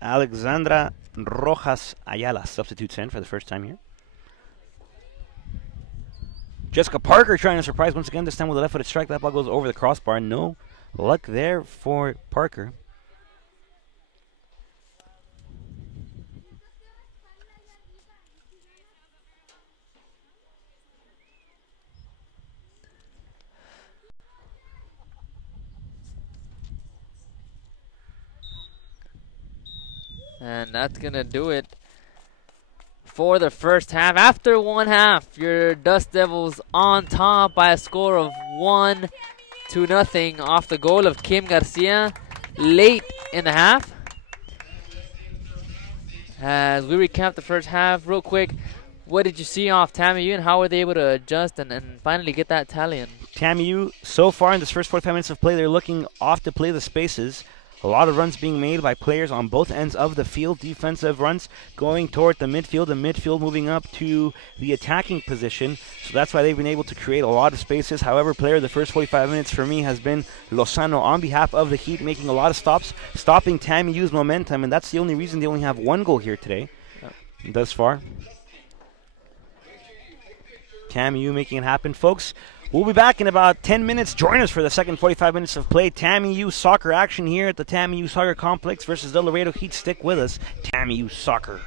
Alexandra Rojas Ayala substitutes in for the first time here. Jessica Parker trying to surprise once again, this time with a left-footed strike. That ball goes over the crossbar. No luck there for Parker. And that's going to do it for the first half. After one half, your Dust Devils on top by a score of 1-0 off the goal of Kim Garcia late in the half. As we recap the first half real quick, what did you see off TAMIU and how were they able to adjust and finally get that tally in? TAMIU, so far in this first 45 minutes of play, they're looking off to play the spaces. A lot of runs being made by players on both ends of the field. Defensive runs going toward the midfield moving up to the attacking position. So that's why they've been able to create a lot of spaces. However, player of the first 45 minutes for me has been Lozano on behalf of the Heat, making a lot of stops, stopping TAMIU's momentum, and that's the only reason they only have one goal here today thus far. TAMIU making it happen, folks. We'll be back in about 10 minutes. Join us for the second 45 minutes of play. TAMIU soccer action here at the TAMIU Soccer Complex versus the Laredo Heat. Stick with us. TAMIU soccer.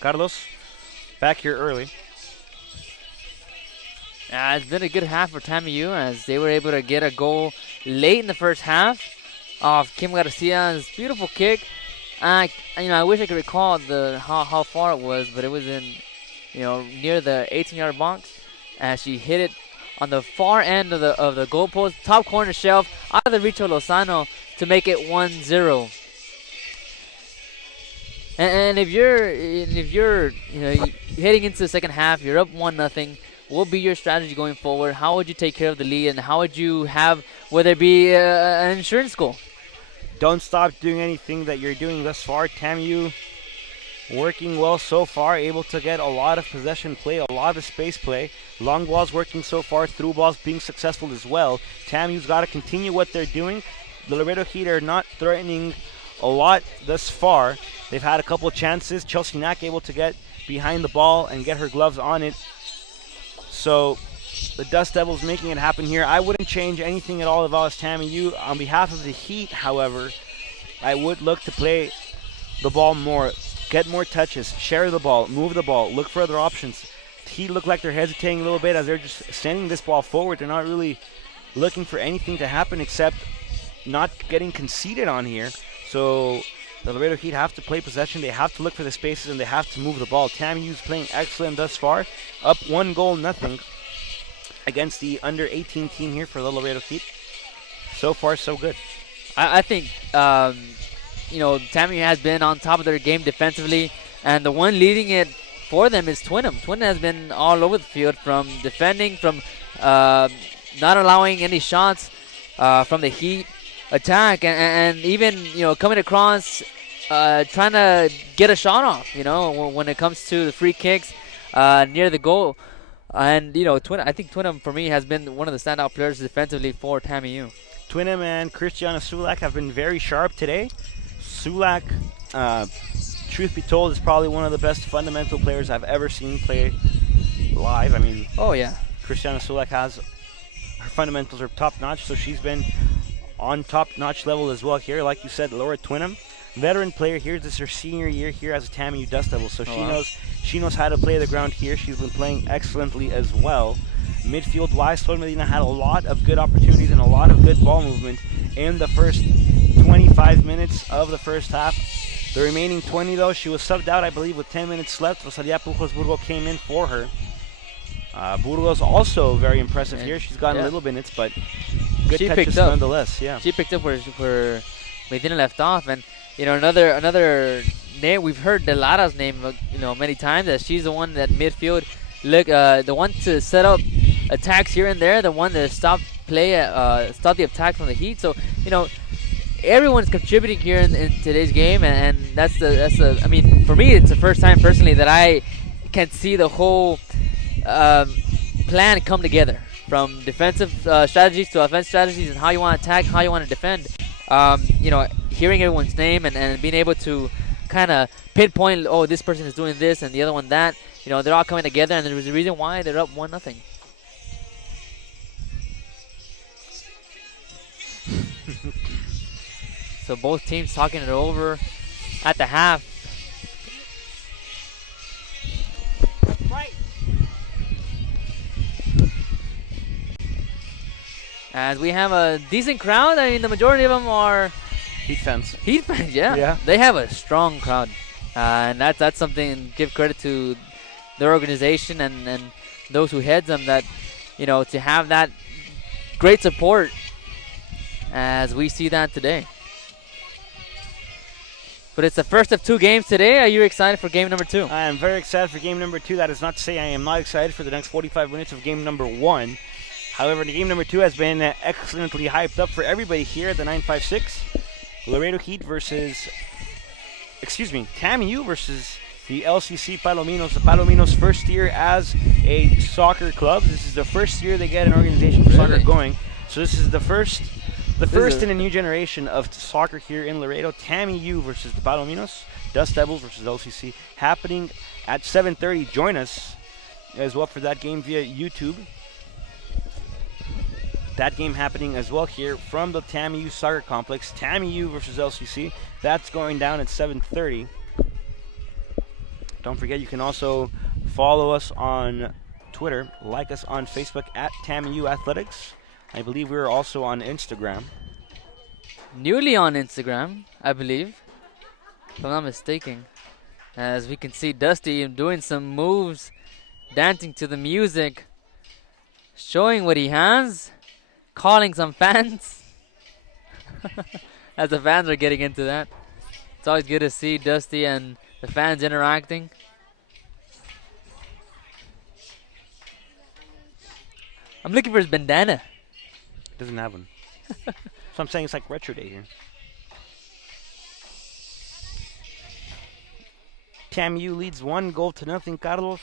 Carlos, back here early. It's been a good half for TAMIU as they were able to get a goal late in the first half off Kim Garcia's beautiful kick. I wish I could recall how far it was, but it was in, near the 18-yard box as she hit it on the far end of the goalpost, top corner shelf, out of the reach of Lozano to make it 1-0. And if you're heading into the second half, you're up 1-0. What will be your strategy going forward? How would you take care of the lead, and how would you have, whether it be an insurance goal? Don't stop doing anything that you're doing thus far. TAMIU working well so far, able to get a lot of possession play, a lot of space play. Long balls working so far, through balls being successful as well. TAMIU's got to continue what they're doing. The Laredo Heat are not threatening a lot thus far. They've had a couple of chances. Chelsea Knack able to get behind the ball and get her gloves on it. So the Dust Devils making it happen here. I wouldn't change anything at all if I was TAMIU. On behalf of the Heat, however, I would look to play the ball more, get more touches, share the ball, move the ball, look for other options. The Heat look like they're hesitating a little bit as they're just sending this ball forward. They're not really looking for anything to happen except not getting conceded on here. So the Laredo Heat have to play possession. They have to look for the spaces, and they have to move the ball. TAMIU's playing excellent thus far. Up 1-0 against the under-18 team here for the Laredo Heat. So far, so good. I think, TAMIU has been on top of their game defensively, and the one leading it for them is Twinham. Twinham has been all over the field from defending, from not allowing any shots from the Heat attack, and even coming across, trying to get a shot off. When it comes to the free kicks near the goal, and I think Twinham for me has been one of the standout players defensively for TAMIU. Twinham and Christiana Sulak have been very sharp today. Sulak, truth be told, is probably one of the best fundamental players I've ever seen play live. I mean, oh yeah, Christiana Sulak has her fundamentals are top notch, so she's been on top notch level as well here. Like you said, Laura Twinham, veteran player here. This is her senior year here as a TAMIU Dust Devil, so she knows how to play the ground here. She's been playing excellently as well. Midfield-wise, Sol Medina had a lot of good opportunities and a lot of good ball movement in the first 25 minutes of the first half. The remaining 20, though, she was subbed out, I believe, with 10 minutes left. Rosalia Pujos Burgo came in for her. Burgos also very impressive here. She's gotten a little minutes, but good touches nonetheless. Yeah, she picked up where Medina left off, and another name we've heard Delara's name many times. That she's the one that midfield the one to set up attacks here and there, the one to stop the attack from the Heat. So everyone's contributing here in today's game, and that's the. I mean, for me, it's the first time personally that I can see the whole plan come together, from defensive strategies to offensive strategies, and how you want to attack, how you want to defend. Hearing everyone's name and being able to kind of pinpoint, oh, this person is doing this and the other one that. They're all coming together, and there's a reason why they're up 1-0. So both teams talking it over at the half. Right. As we have a decent crowd. I mean, the majority of them are Heat fans. Heat fans, yeah. They have a strong crowd, and that's something. Give credit to their organization and those who heads them, that to have that great support as we see that today. But it's the first of 2 games today. Are you excited for game number 2? I am very excited for game number 2. That is not to say I am not excited for the next 45 minutes of game number 1. However, the game number 2 has been excellently hyped up for everybody here at the 956. Laredo Heat TAMIU versus the LCC Palominos. The Palominos' first year as a soccer club. This is the first year they get an organization for soccer going. So this is the first in a new generation of soccer here in Laredo. TAMIU versus the Palominos. Dust Devils versus LCC, happening at 7:30. Join us as well for that game via YouTube. That game happening as well here from the TAMIU Soccer Complex. TAMIU versus LCC. That's going down at 7:30. Don't forget, you can also follow us on Twitter, like us on Facebook at TAMIU Athletics. I believe we're also on Instagram. Newly on Instagram, I believe, if I'm not mistaken. As we can see Dusty doing some moves, dancing to the music, showing what he has, calling some fans. As the fans are getting into that. It's always good to see Dusty and the fans interacting. I'm looking for his bandana. Doesn't have one. So I'm saying it's like retro day here. TAMU leads 1-0, Carlos.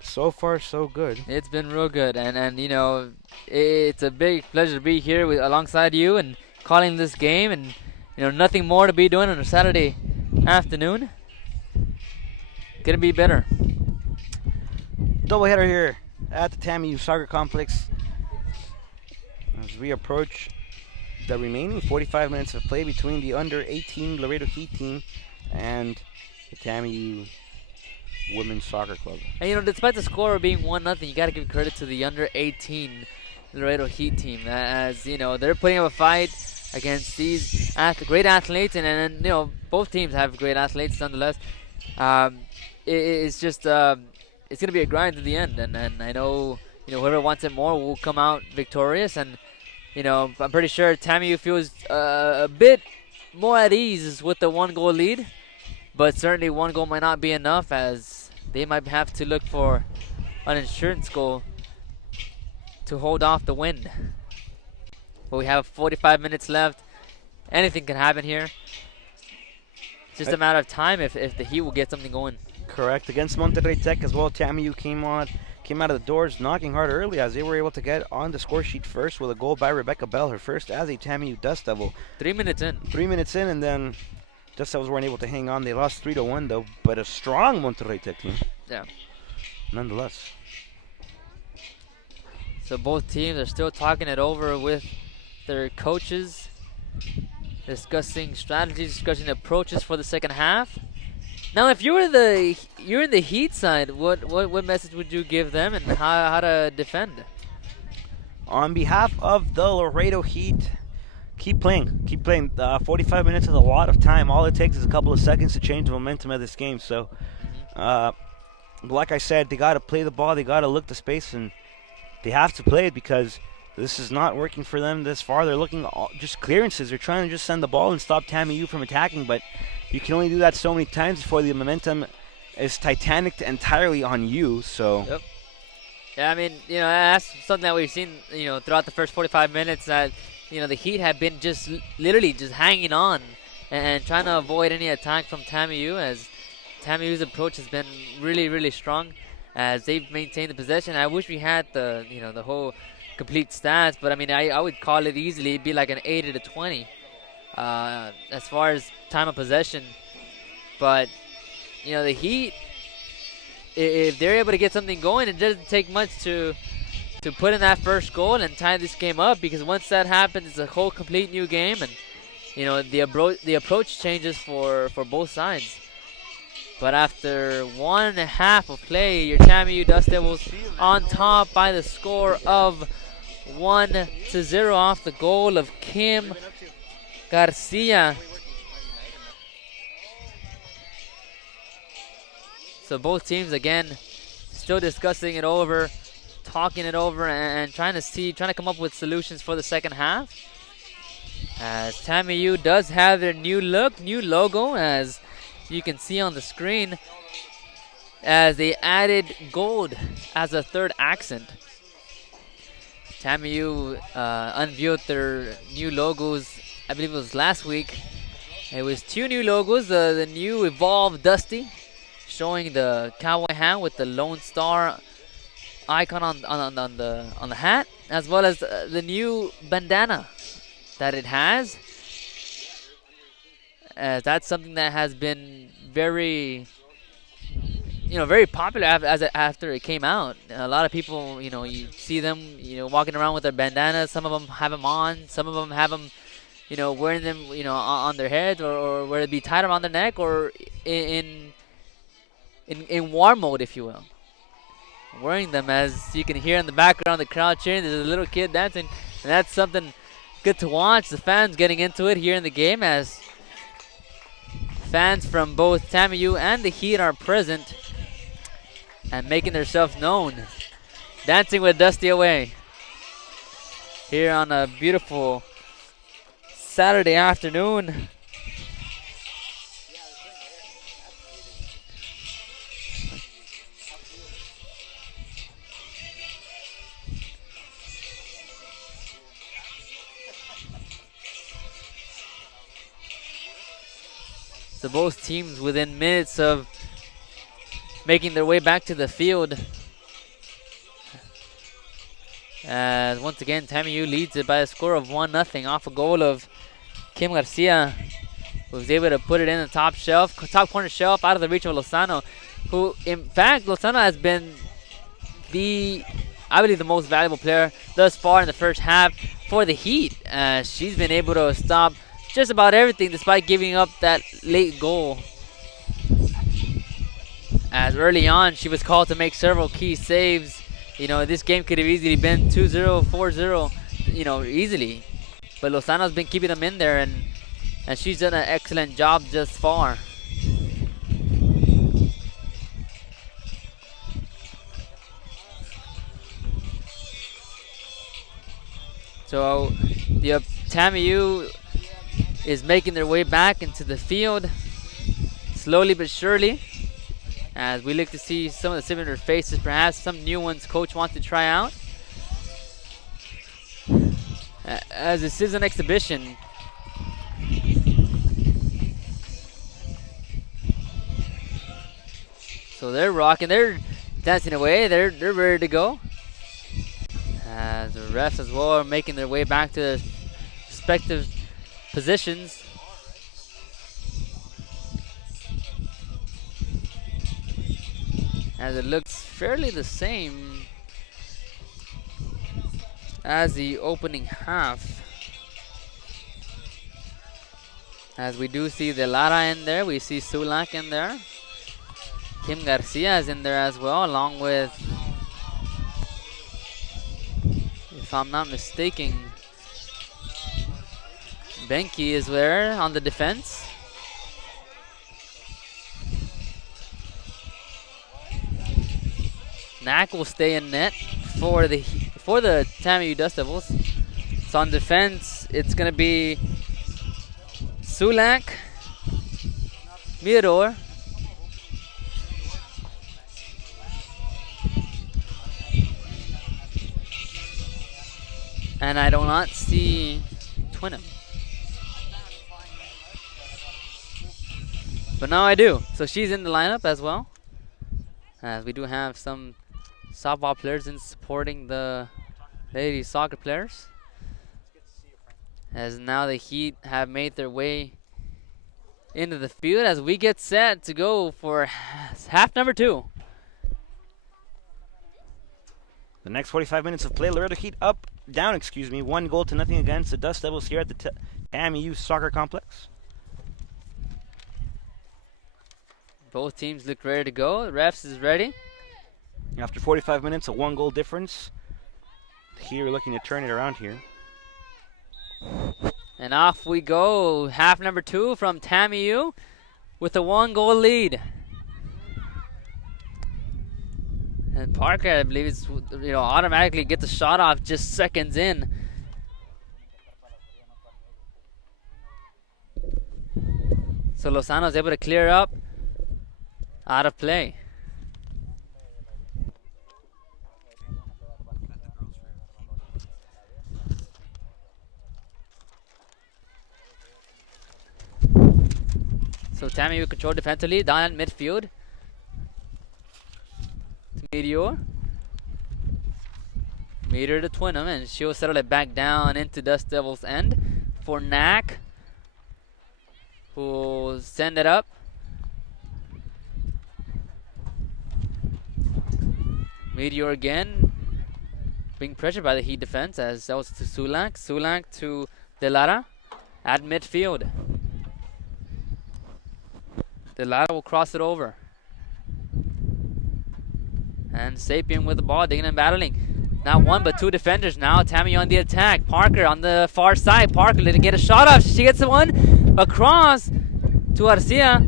So far, so good. It's been real good, and you know, it's a big pleasure to be here alongside you and calling this game, and you know, nothing more to be doing on a Saturday afternoon. Couldn't be better. Doubleheader here at the TAMIU Soccer Complex as we approach the remaining 45 minutes of play between the under-18 Laredo Heat team and the TAMIU Women's Soccer Club. And you know, despite the score being 1-0, you got to give credit to the under-18 Laredo Heat team, as you know, they're putting up a fight against these great athletes, and you know, both teams have great athletes nonetheless. It's just it's gonna be a grind to the end, and I know, you know, whoever wants it more will come out victorious, and you know, I'm pretty sure TAMIU feels a bit more at ease with the 1-goal lead, but certainly 1 goal might not be enough, as they might have to look for an insurance goal to hold off the win. But we have 45 minutes left. Anything can happen here. It's just a matter of time if the Heat will get something going. Correct. Against Monterrey Tech as well, TAMIU came out of the doors knocking hard early, as they were able to get on the score sheet first with a goal by Rebecca Bell, her first as a TAMIU Dust Devil. 3 minutes in. 3 minutes in, and then Dust Devils weren't able to hang on. They lost 3-1 though, but a strong Monterrey Tech team. Yeah. Nonetheless. So both teams are still talking it over with their coaches, discussing strategies, discussing approaches for the second half. Now, if you're in the Heat side, what message would you give them, and how to defend? On behalf of the Laredo Heat, keep playing. 45 minutes is a lot of time. All it takes is a couple of seconds to change the momentum of this game. So, like I said, they got to play the ball. They got to look the space, and they have to play it because this is not working for them this far. They're looking just clearances. They're trying to just send the ball and stop TAMIU from attacking, but you can only do that so many times before the momentum is Titanic entirely on you. So. Yep. Yeah, I mean, you know, that's something that we've seen, you know, throughout the first 45 minutes, that, you know, the Heat have been just literally just hanging on and trying to avoid any attack from TAMIU, as TAMIU's approach has been really, really strong as they've maintained the possession. I wish we had the, you know, the whole complete stats, but I mean, I would call it easily. It'd be like an 80-20 as far as time of possession. But, you know, the Heat, if they're able to get something going, it doesn't take much to put in that first goal and tie this game up, because once that happens, it's a whole complete new game, and you know, the approach changes for both sides. But after 1.5 of play, your TAMIU Dust Devils on top by the score of 1-0 off the goal of Kim Garcia. So both teams again still discussing it over, talking it over, and trying to come up with solutions for the second half. As TAMIU does have their new look, new logo, as you can see on the screen, as they added gold as a third accent. TAMIU unveiled their new logos, I believe it was last week. It was 2 new logos, the new Evolve Dusty, showing the cowboy hat with the Lone Star icon on the hat, as well as the new bandana that it has. That's something that has been very, you know, very popular after it came out. A lot of people, you know, you see them, you know, walking around with their bandanas. Some of them have them on. Some of them have them, you know, wearing them, you know, on their heads, or where it be tied around their neck, or in war mode, if you will. Wearing them, as you can hear in the background, the crowd cheering. There's a little kid dancing, and that's something good to watch. The fans getting into it here in the game, as fans from both TAMIU and the Heat are present and making themselves known, dancing with Dusty away here on a beautiful Saturday afternoon. So both teams within minutes of making their way back to the field. As once again, TAMIU leads it by a score of 1-0 off a goal of Kim Garcia, who was able to put it in the top corner shelf, out of the reach of Lozano, who, in fact, Lozano has been I believe, the most valuable player thus far in the first half for the Heat. She's been able to stop just about everything despite giving up that late goal. As early on, she was called to make several key saves. You know, this game could have easily been 2-0, 4-0, you know, easily. But Lozano's been keeping them in there, and she's done an excellent job thus far. So the TAMIU is making their way back into the field, slowly but surely, as we look to see some of the similar faces, perhaps some new ones coach wants to try out. As this is an exhibition. So they're rocking, they're dancing away, they're ready to go. As the refs as well are making their way back to their respective positions. As it looks fairly the same as the opening half. As we do see the Lara in there, we see Sulak in there. Kim Garcia is in there as well, along with, if I'm not mistaken, Benki is there on the defense. Knack will stay in net for the TAMIU Dust Devils. So on defense, it's gonna be Sulak, Mirador, and I do not see Twinem. But now I do. So she's in the lineup as well. As we do have some softball players in supporting the ladies soccer players. As now the Heat have made their way into the field as we get set to go for half number 2. The next 45 minutes of play, Laredo Heat down, 1-0 against the Dust Devils here at the TAMIU Soccer Complex. Both teams look ready to go. The refs is ready. After 45 minutes, a 1-goal difference. Here, looking to turn it around here. And off we go. Half number 2 from TAMIU with a 1-goal lead. And Parker, I believe, is, automatically gets a shot off just seconds in. So Lozano is able to clear up out of play. So TAMIU control defensively down at midfield. To Meteor. Meteor to Twinem, and she'll settle it back down into Dust Devils' end for Knack, who will send it up. Meteor again, being pressured by the Heat defense, as that was to Sulak. Sulak to Delara at midfield. Delara will cross it over. And Sapien with the ball, digging and battling. Not one, but two defenders now. TAMIU on the attack. Parker on the far side. Parker didn't get a shot off. She gets the one across to Arcia,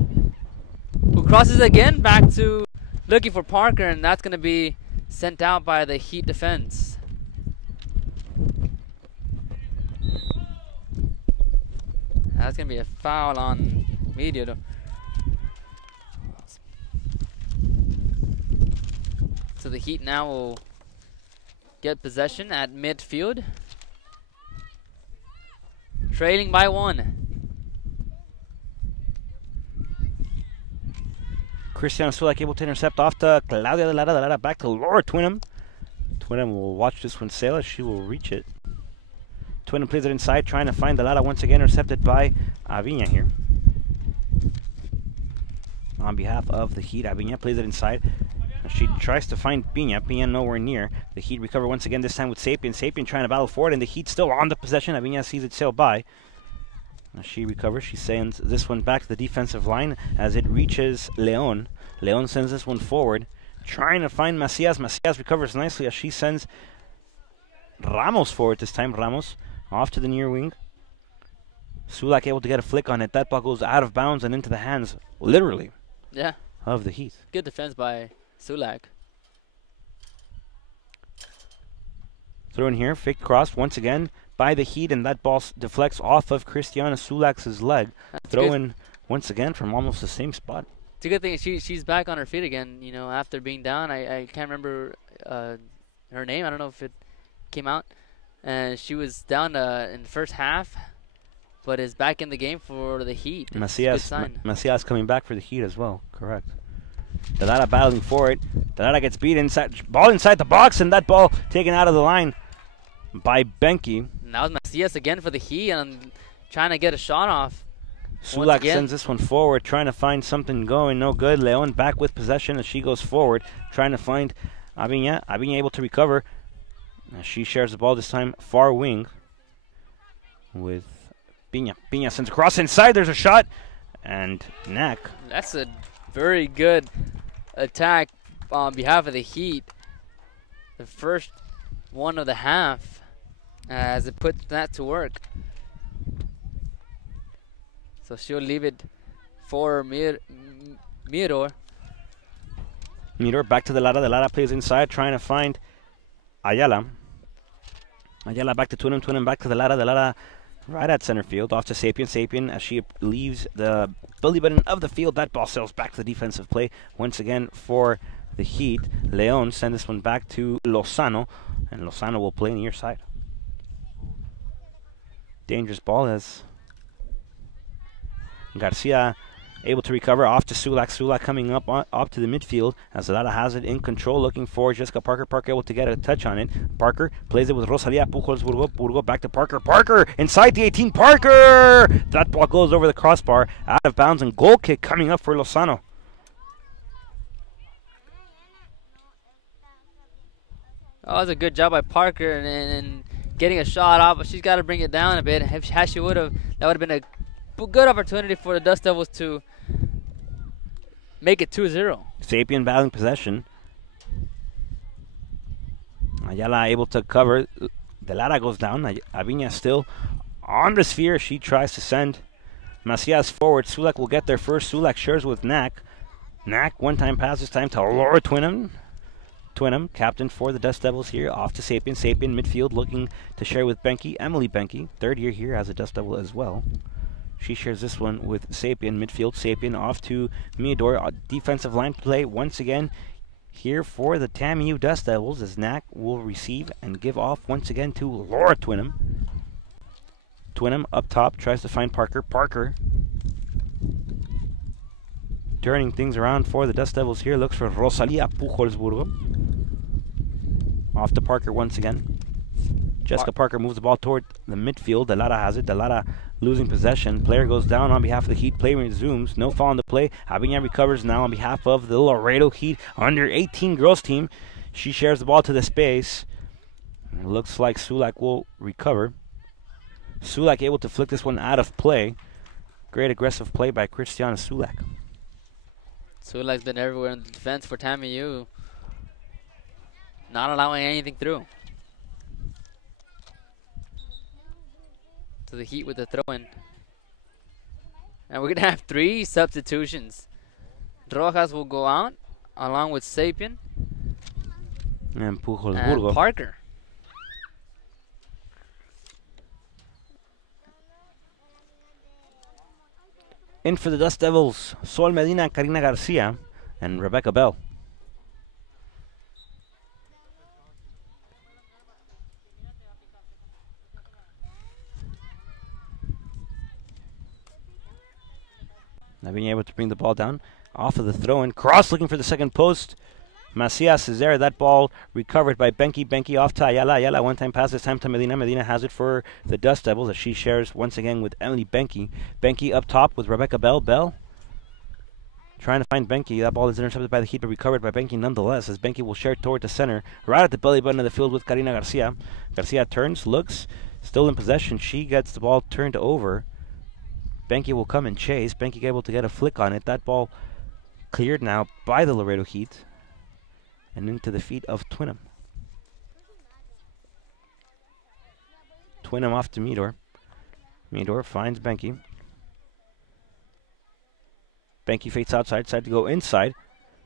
who crosses again back to looking for Parker, and that's going to be sent out by the Heat defense. That's going to be a foul on Media. So the Heat now will get possession at midfield, trailing by 1. Cristiano Sulak able to intercept off to Claudia de Lara back to Laura Twinham. Twinham will watch this one sail as she will reach it. Twinham plays it inside, trying to find de Lara once again, intercepted by Aviña here. On behalf of the Heat, Aviña plays it inside. She tries to find Piña. Piña nowhere near. The Heat recover once again, this time with Sapien. Sapien trying to battle forward, and the Heat still on the possession. Aviña sees it sail by. She recovers. She sends this one back to the defensive line as it reaches Leon. Leon sends this one forward, trying to find Macias. Macias recovers nicely as she sends Ramos forward this time. Ramos off to the near wing. Sulak able to get a flick on it. That ball goes out of bounds and into the hands, literally, of the Heat. Good defense by Sulak. Throw in here, fake cross once again by the Heat, and that ball deflects off of Cristiana Sulak's leg. Throw in once again from almost the same spot. It's a good thing she's back on her feet again, you know, after being down. I can't remember her name. I don't know if it came out. And she was down in the first half, but is back in the game for the Heat. Macias coming back for the Heat as well, correct. de Lara battling for it. de Lara gets beat inside, ball inside the box, and that ball taken out of the line by Benke. Now it's Macias again for the Heat and trying to get a shot off. Sulak sends this one forward, trying to find something going, no good. Leon back with possession as she goes forward, trying to find Aviña. Aviña able to recover. She shares the ball this time, far wing with Piña. Piña sends across inside, there's a shot, and Knack. That's a very good attack on behalf of the Heat. The first one of the half as it puts that to work. So she'll leave it for Mirador. Mirador back to de Lara. De Lara plays inside, trying to find Ayala. Ayala back to Twinham. Twinham back to de Lara. De Lara right at center field. Off to Sapien. Sapien as she leaves the belly button of the field. That ball sails back to the defensive play. Once again for the Heat. Leon send this one back to Lozano. And Lozano will play near side. Dangerous ball as Garcia able to recover off to Sulak. Sulak coming up to the midfield as Lara has it in control, looking for Jessica Parker. Parker able to get a touch on it. Parker plays it with Rosalia Pujols Burgo. Burgo back to Parker. Parker inside the 18. Parker! That ball goes over the crossbar, out of bounds, and goal kick coming up for Lozano. Oh, that was a good job by Parker and getting a shot off, but she's got to bring it down a bit. If she would have, that would have been a good opportunity for the Dust Devils to make it 2-0. Sapien battling possession. Ayala able to cover. De Lara goes down. Aviña still on the sphere. She tries to send Macias forward. Sulak will get there first. Sulak shares with Knack. Knack, one-time pass this time to Laura Twinham. Twinham, captain for the Dust Devils here. Off to Sapien. Sapien midfield looking to share with Benke. Emily Benke, third year here as a Dust Devil as well. She shares this one with Sapien, midfield. Sapien off to Mirador. Defensive line play once again here for the TAMIU Dust Devils as Knack will receive and give off once again to Laura Twinham. Twinham up top tries to find Parker. Parker turning things around for the Dust Devils here. Looks for Rosalia Pujolsburgo. Off to Parker once again. Jessica Parker moves the ball toward the midfield. De Lara has it. De Lara losing possession. Player goes down on behalf of the Heat. Play resumes. No foul on the play. Aviña recovers now on behalf of the Laredo Heat under 18 girls team. She shares the ball to the space. It looks like Sulak will recover. Sulak able to flick this one out of play. Great aggressive play by Cristiana Sulak. Sulak's been everywhere in the defense for TAMIU. Not allowing anything through. To the Heat with the throw-in. And we're going to have 3 substitutions. Rojas will go out along with Sapien and Pujolsburgo. And Parker. In for the Dust Devils, Sol Medina, Karina Garcia, and Rebecca Bell. Now being able to bring the ball down. Off of the throw-in. Cross looking for the second post. Macias is there. That ball recovered by Benki. Benki off to Ayala. Ayala one-time pass, this time to Medina. Medina has it for the Dust Devils as she shares once again with Emily Benki. Benki up top with Rebecca Bell. Bell trying to find Benki. That ball is intercepted by the Heat, but recovered by Benki nonetheless, as Benki will share toward the center, right at the belly button of the field with Karina Garcia. Garcia turns, looks, still in possession. She gets the ball turned over. Benki will come and chase. Benki able to get a flick on it. That ball cleared now by the Laredo Heat and into the feet of Twinham. Twinham off to Meador. Meador finds Benki. Benki fades outside, to go inside.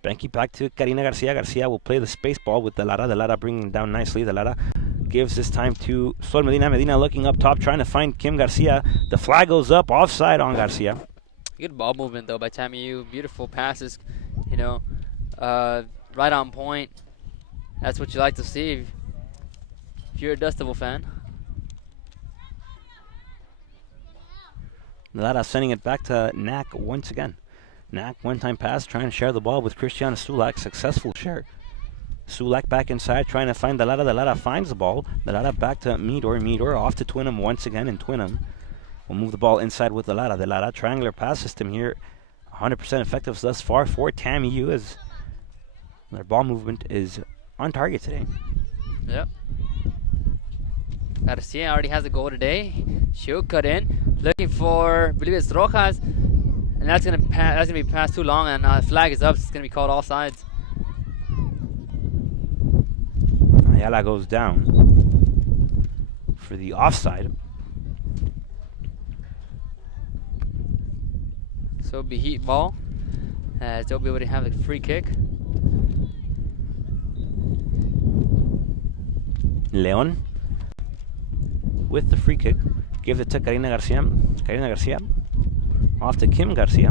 Benki back to Karina Garcia. Garcia will play the space ball with Delara. Delara bringing it down nicely. Delara gives this time to Sol Medina. Medina looking up top, trying to find Kim Garcia. The flag goes up, offside on Garcia. Good ball movement though by TAMIU. Beautiful passes, you know, right on point. That's what you like to see if you're a Dust Devil fan. Delara sending it back to Knack once again. Knack, one-time pass, trying to share the ball with Christiana Sulak. Successful share. Sulak back inside, trying to find Delara. Delara finds the ball. Delara back to Meador. Meador off to Twinham once again, and Twinham will move the ball inside with Delara. Delara, triangular pass system here. 100% effective thus far for TAMIU, as their ball movement is on target today. Yep. Garcia already has a goal today. She'll cut in, looking for, I believe it's Rojas. And that's gonna be passed too long, and the flag is up. So it's gonna be called all sides. Ayala goes down for the offside. So it'll be Heat ball. They'll be able to have a free kick. Leon with the free kick. Gives it to Karina Garcia. Karina Garcia off to Kim Garcia.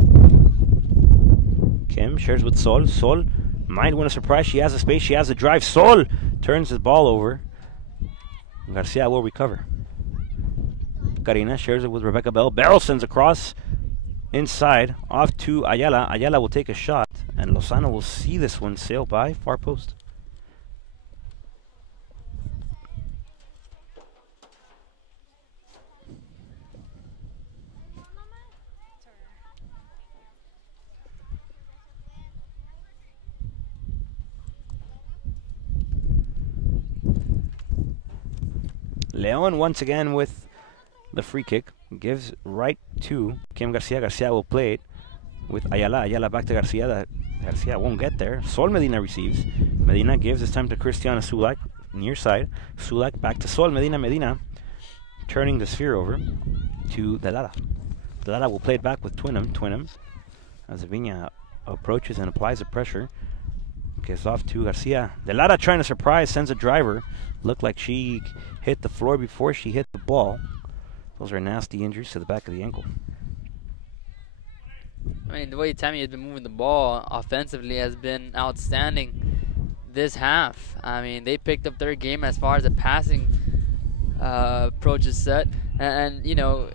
Kim shares with Sol. Sol might win a surprise. She has the space. She has the drive. Sol turns the ball over. Garcia will recover. Karina shares it with Rebecca Bell. Bell sends across inside off to Ayala. Ayala will take a shot, and Lozano will see this one sail by far post. Leon once again with the free kick. Gives right to Kim Garcia. Garcia will play it with Ayala. Ayala back to Garcia. Garcia won't get there. Sol Medina receives. Medina gives this time to Christiana Sulak. Near side. Sulak back to Sol Medina. Medina turning the sphere over to Delara. Delara will play it back with Twinham. Twinham, as Avina approaches and applies the pressure, gives off to Garcia. Delara trying to surprise, sends a driver. Looked like she hit the floor before she hit the ball. Those are nasty injuries to the back of the ankle. I mean, the way TAMIU has been moving the ball offensively has been outstanding this half. I mean, they picked up their game as far as the passing approach is set, and you know,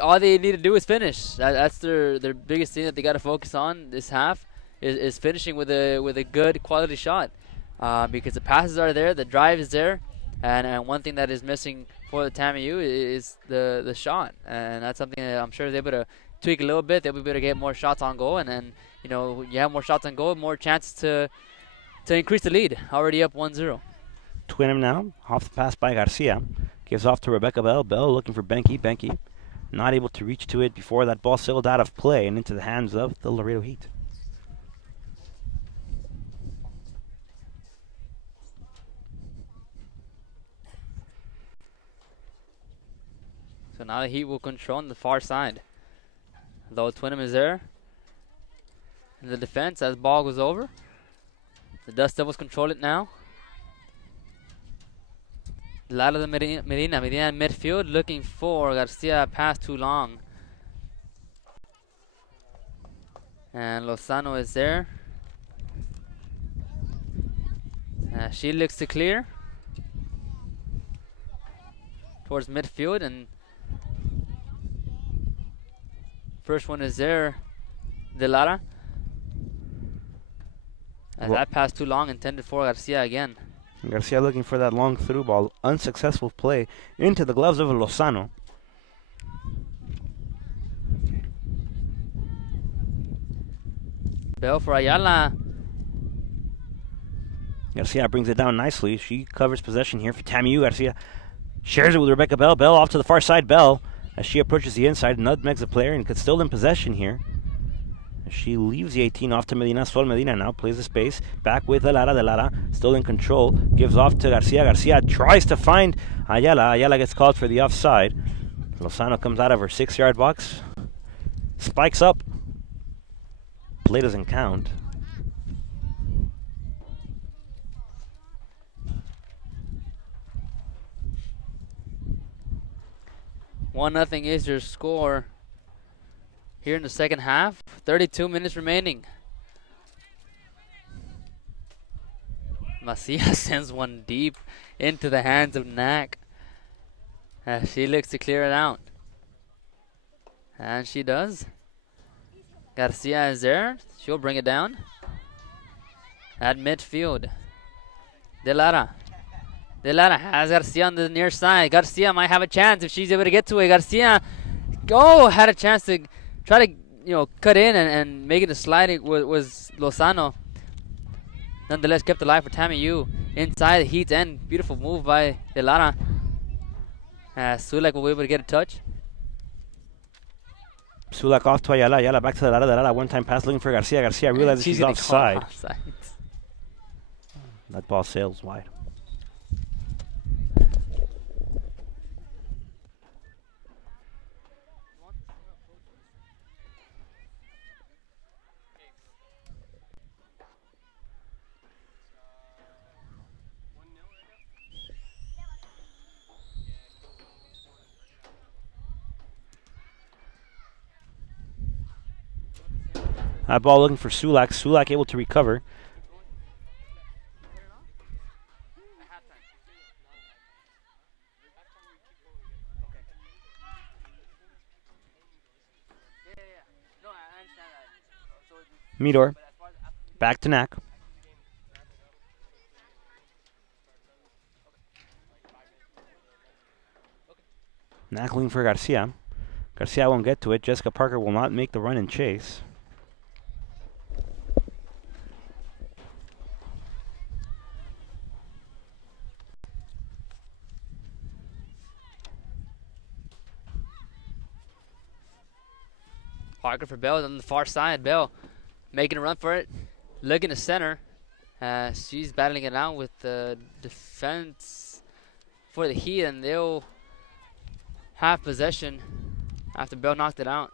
all they need to do is finish. That's their biggest thing that they got to focus on this half is finishing with a good quality shot, because the passes are there, the drive is there, and one thing that is missing for the TAMIU is the shot, and that's something that I'm sure they're able to tweak a little bit. They'll be able to get more shots on goal, and then you know, you have more shots on goal, more chances to increase the lead. Already up 1-0. Twinham now, off the pass by Garcia. Gives off to Rebecca Bell. Bell looking for Benki. Benki not able to reach to it before that ball sailed out of play and into the hands of the Laredo Heat. So now the Heat will control on the far side. Though Twinham is there in the defense as ball goes over. The Dust Devils control it now. Lalo Medina in midfield looking for Garcia, pass too long. And Lozano is there. She looks to clear towards midfield, and first one is there, Delara. That pass too long, intended for Garcia again. Garcia looking for that long through ball. Unsuccessful play into the gloves of Lozano. Bell for Ayala. Garcia brings it down nicely. She covers possession here for TAMIU. Garcia shares it with Rebecca Bell. Bell off to the far side. Bell, as she approaches the inside, nutmegs the player and gets still in possession here. As she leaves the 18 off to Medina. Sol Medina now plays the space. Back with De Lara. De Lara still in control. Gives off to Garcia. Garcia tries to find Ayala. Ayala gets called for the offside. Lozano comes out of her 6-yard box. Spikes up. Play doesn't count. 1-0 is your score here in the second half. 32 minutes remaining. Macia sends one deep into the hands of Knack as she looks to clear it out. And she does. Garcia is there. She'll bring it down. At midfield. De Lara. De Lara has Garcia on the near side. Garcia might have a chance if she's able to get to it. Garcia, had a chance to try to, cut in and make it a slide. It was Lozano. Nonetheless, kept alive for TAMIU inside the Heat's end. Beautiful move by De Lara. Sulek will be able to get a touch. Sulek off to Ayala. Ayala back to De Lara. De Lara one-time pass looking for Garcia. Garcia realizes she's offside. That ball sails wide. That ball looking for Sulak. Sulak able to recover. Midor. Back to Knack. Knack looking for Garcia. Garcia won't get to it. Jessica Parker will not make the run and chase. Parker for Bell on the far side. Bell making a run for it. Looking to center. She's battling it out with the defense for the Heat, and they'll have possession after Bell knocked it out.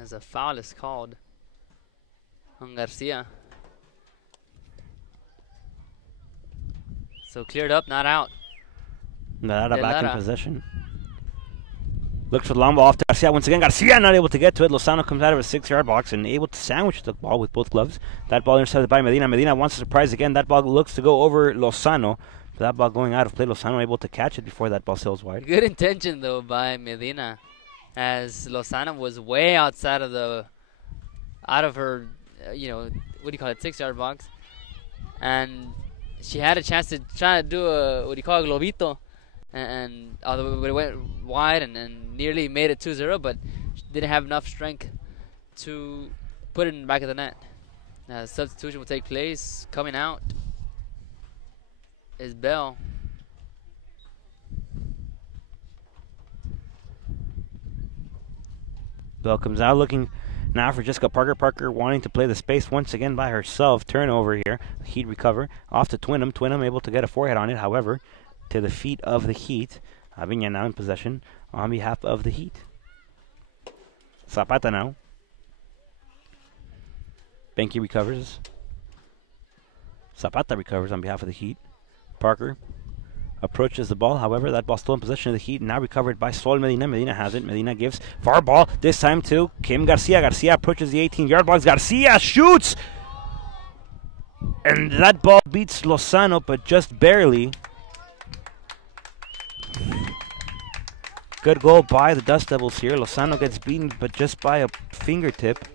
As a foul is called on Garcia. So cleared up, not out. Lara back in possession. Looks for the long ball off to Garcia once again. Garcia not able to get to it. Lozano comes out of a 6-yard box and able to sandwich the ball with both gloves. That ball intercepted by Medina. Medina wants to surprise again. That ball looks to go over Lozano. That ball going out of play. Lozano able to catch it before that ball sails wide. Good intention though by Medina, as Lozano was way outside of her, what do you call it, 6-yard box, and she had a chance to try to do a globito, and although it went wide and nearly made it 2-0, but she didn't have enough strength to put it in the back of the net. Substitution will take place. Coming out is Bell. Bell comes out looking now for Jessica Parker. Parker wanting to play the space once again by herself. Turnover here. Heat recover. Off to Twinham. Twinham able to get a forehead on it. However, to the feet of the Heat. Aviña now in possession on behalf of the Heat. Zapata now. Benke recovers. Zapata recovers on behalf of the Heat. Parker approaches the ball. However, that ball still in possession of the Heat. Now recovered by Sol Medina. Medina has it. Medina gives far ball. This time to Kim Garcia. Garcia approaches the 18-yard box. Garcia shoots! And that ball beats Lozano, but just barely. Good goal by the Dust Devils here. Lozano gets beaten, but just by a fingertip.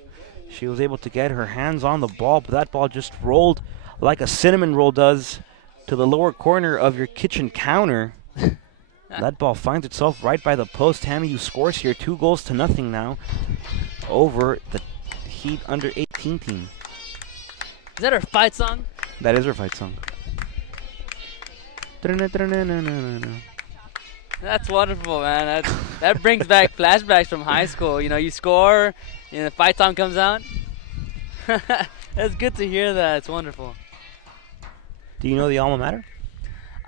She was able to get her hands on the ball, but that ball just rolled like a cinnamon roll does to the lower corner of your kitchen counter. That ball finds itself right by the post. TAMIU scores here, 2-0 now over the Heat under 18 team. Is that her fight song? That is her fight song. That's wonderful, man. That brings back flashbacks from high school. You know, you score, and the fight song comes out. That's good to hear that. It's wonderful. Do you know the alma mater?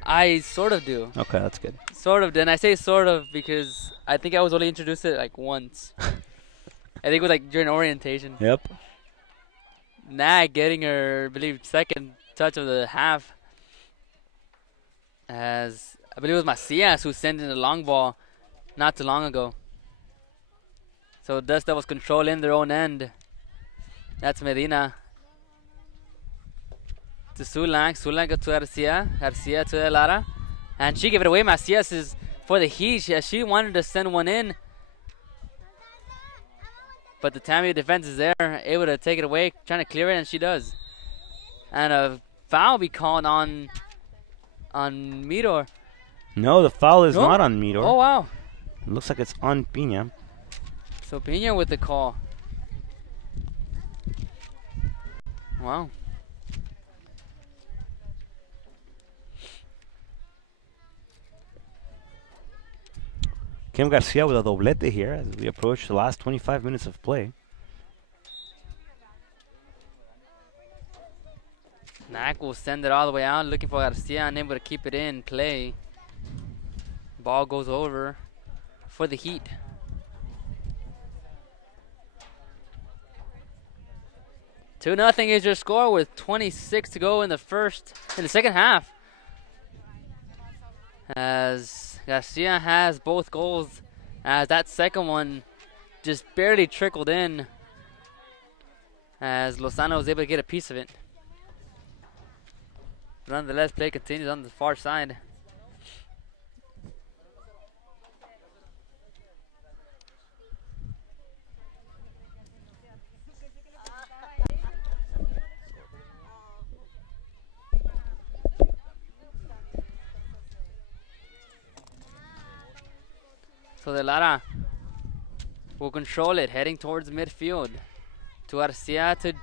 I sort of do. Okay, that's good. Sort of. And I say sort of because I think I was only introduced to it like once. I think it was like during orientation. Yep. Nag getting her, I believe, second touch of the half. As I believe it was Macias who sent in the long ball not too long ago. So Dust Devils controlling their own end. That's Medina. To Sulang. Sulang to Garcia. Garcia to Lara. And she gave it away. Macias is for the Heat. She wanted to send one in. But the TAMIU defense is there, able to take it away, trying to clear it, and she does. And a foul be called on Midor. No, the foul is not on Midor. Oh, wow. It looks like it's on Pina. So Pina with the call. Wow. Kim Garcia with a doblete here as we approach the last 25 minutes of play. Nak will send it all the way out, looking for Garcia, unable to keep it in play. Ball goes over for the Heat. Two 2-0 is your score with 26 to go in the second half. As Garcia has both goals, as that second one just barely trickled in, as Lozano was able to get a piece of it. Nonetheless, play continues on the far side. So the Lara will control it, heading towards midfield. To Garcia, to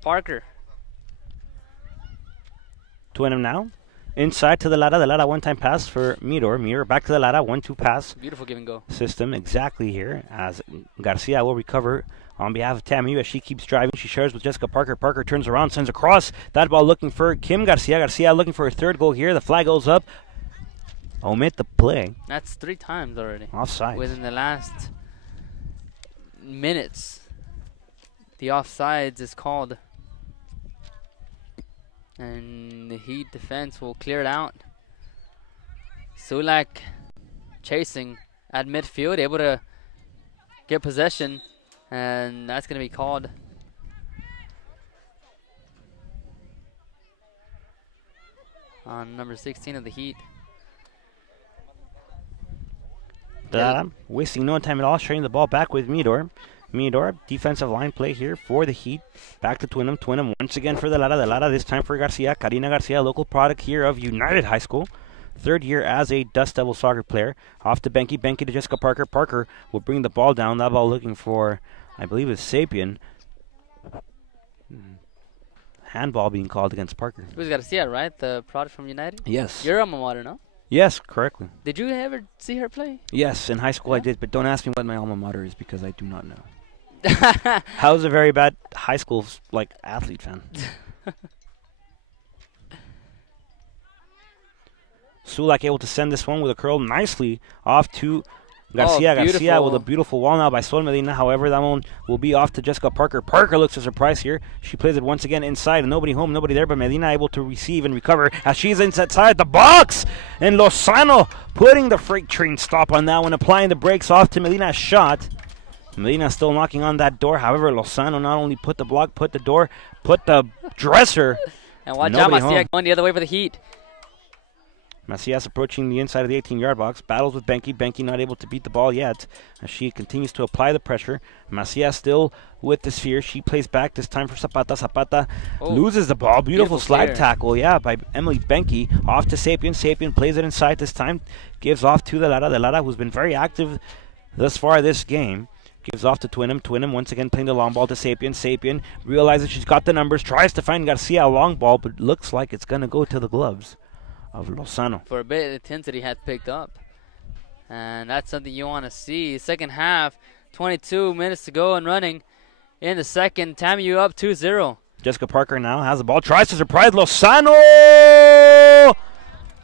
Parker. To him now. Inside to the Lara. The Lara one-time pass for Midor. Midor back to the Lara. 1-2 pass. Beautiful give and go. System exactly here as Garcia will recover on behalf of TAMIU as she keeps driving. She shares with Jessica Parker. Parker turns around, sends across. That ball looking for Kim Garcia. Garcia looking for her third goal here. The flag goes up. Omit the play. That's 3 times already. Offside. Within the last minutes, the offsides is called. And the Heat defense will clear it out. Sulak chasing at midfield, able to get possession. And that's going to be called. On number 16 of the Heat. Wasting no time at all, sharing the ball back with Midor. Midor, defensive line play here for the Heat. Back to Twinham. Twinham once again for the Lara. The Lara this time for Garcia. Karina Garcia, local product here of United High School. Third year as a Dust Devil soccer player. Off to Benke. Benke to Jessica Parker. Parker will bring the ball down. That ball looking for, I believe it's Sapien. Handball being called against Parker. It was Garcia, right? The product from United? Yes. Your alma mater, no? Yes, correctly. Did you ever see her play? Yes, in high school I did, but don't ask me what my alma mater is because I do not know. I was a very bad high school athlete fan. Sulak able to send this one with a curl nicely off to Garcia. Garcia with a beautiful wall now by Sol Medina. However, that one will be off to Jessica Parker. Parker looks a surprise here. She plays it once again inside. And nobody home, nobody there, but Medina able to receive and recover as she's inside the box. And Lozano putting the freight train stop on that one, applying the brakes off to Medina's shot. Medina still knocking on that door. However, Lozano not only put the block, put the door, put the dresser. And watch out, Macia going the other way for the Heat. Macias approaching the inside of the 18-yard box. Battles with Benke. Benke not able to beat the ball yet as she continues to apply the pressure. Macias still with the sphere. She plays back this time for Zapata. Zapata loses the ball. Beautiful slide tackle, yeah, by Emily Benke. Off to Sapien. Sapien plays it inside this time. Gives off to the Lara. The Lara, who's been very active thus far this game. Gives off to Twinham. Twinham once again playing the long ball to Sapien. Sapien realizes she's got the numbers. Tries to find Garcia a long ball, but looks like it's going to go to the gloves of Lozano. For a bit, the intensity had picked up. And that's something you want to see. Second half, 22 minutes to go and running. In the second, TAMIU up 2-0. Jessica Parker now has the ball. Tries to surprise Lozano!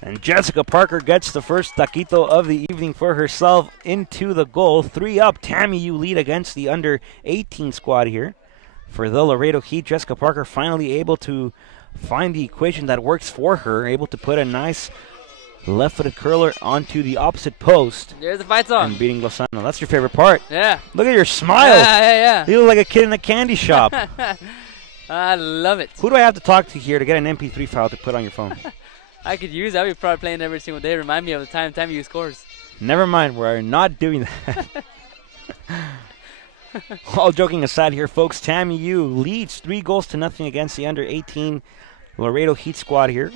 And Jessica Parker gets the first taquito of the evening for herself into the goal. 3 up, TAMIU lead against the under-18 squad here. For the Laredo Heat, Jessica Parker finally able to find the equation that works for her. Able to put a nice left-footed curler onto the opposite post. There's the fight song. And beating Lozano. That's your favorite part. Yeah. Look at your smile. Yeah. You look like a kid in a candy shop. I love it. Who do I have to talk to here to get an MP3 file to put on your phone? I could use that. I'll be probably playing every single day. Remind me of the time TAMIU scores. Never mind. We're not doing that. All joking aside here, folks, TAMIU leads 3-0 against the under-18 Laredo Heat squad here.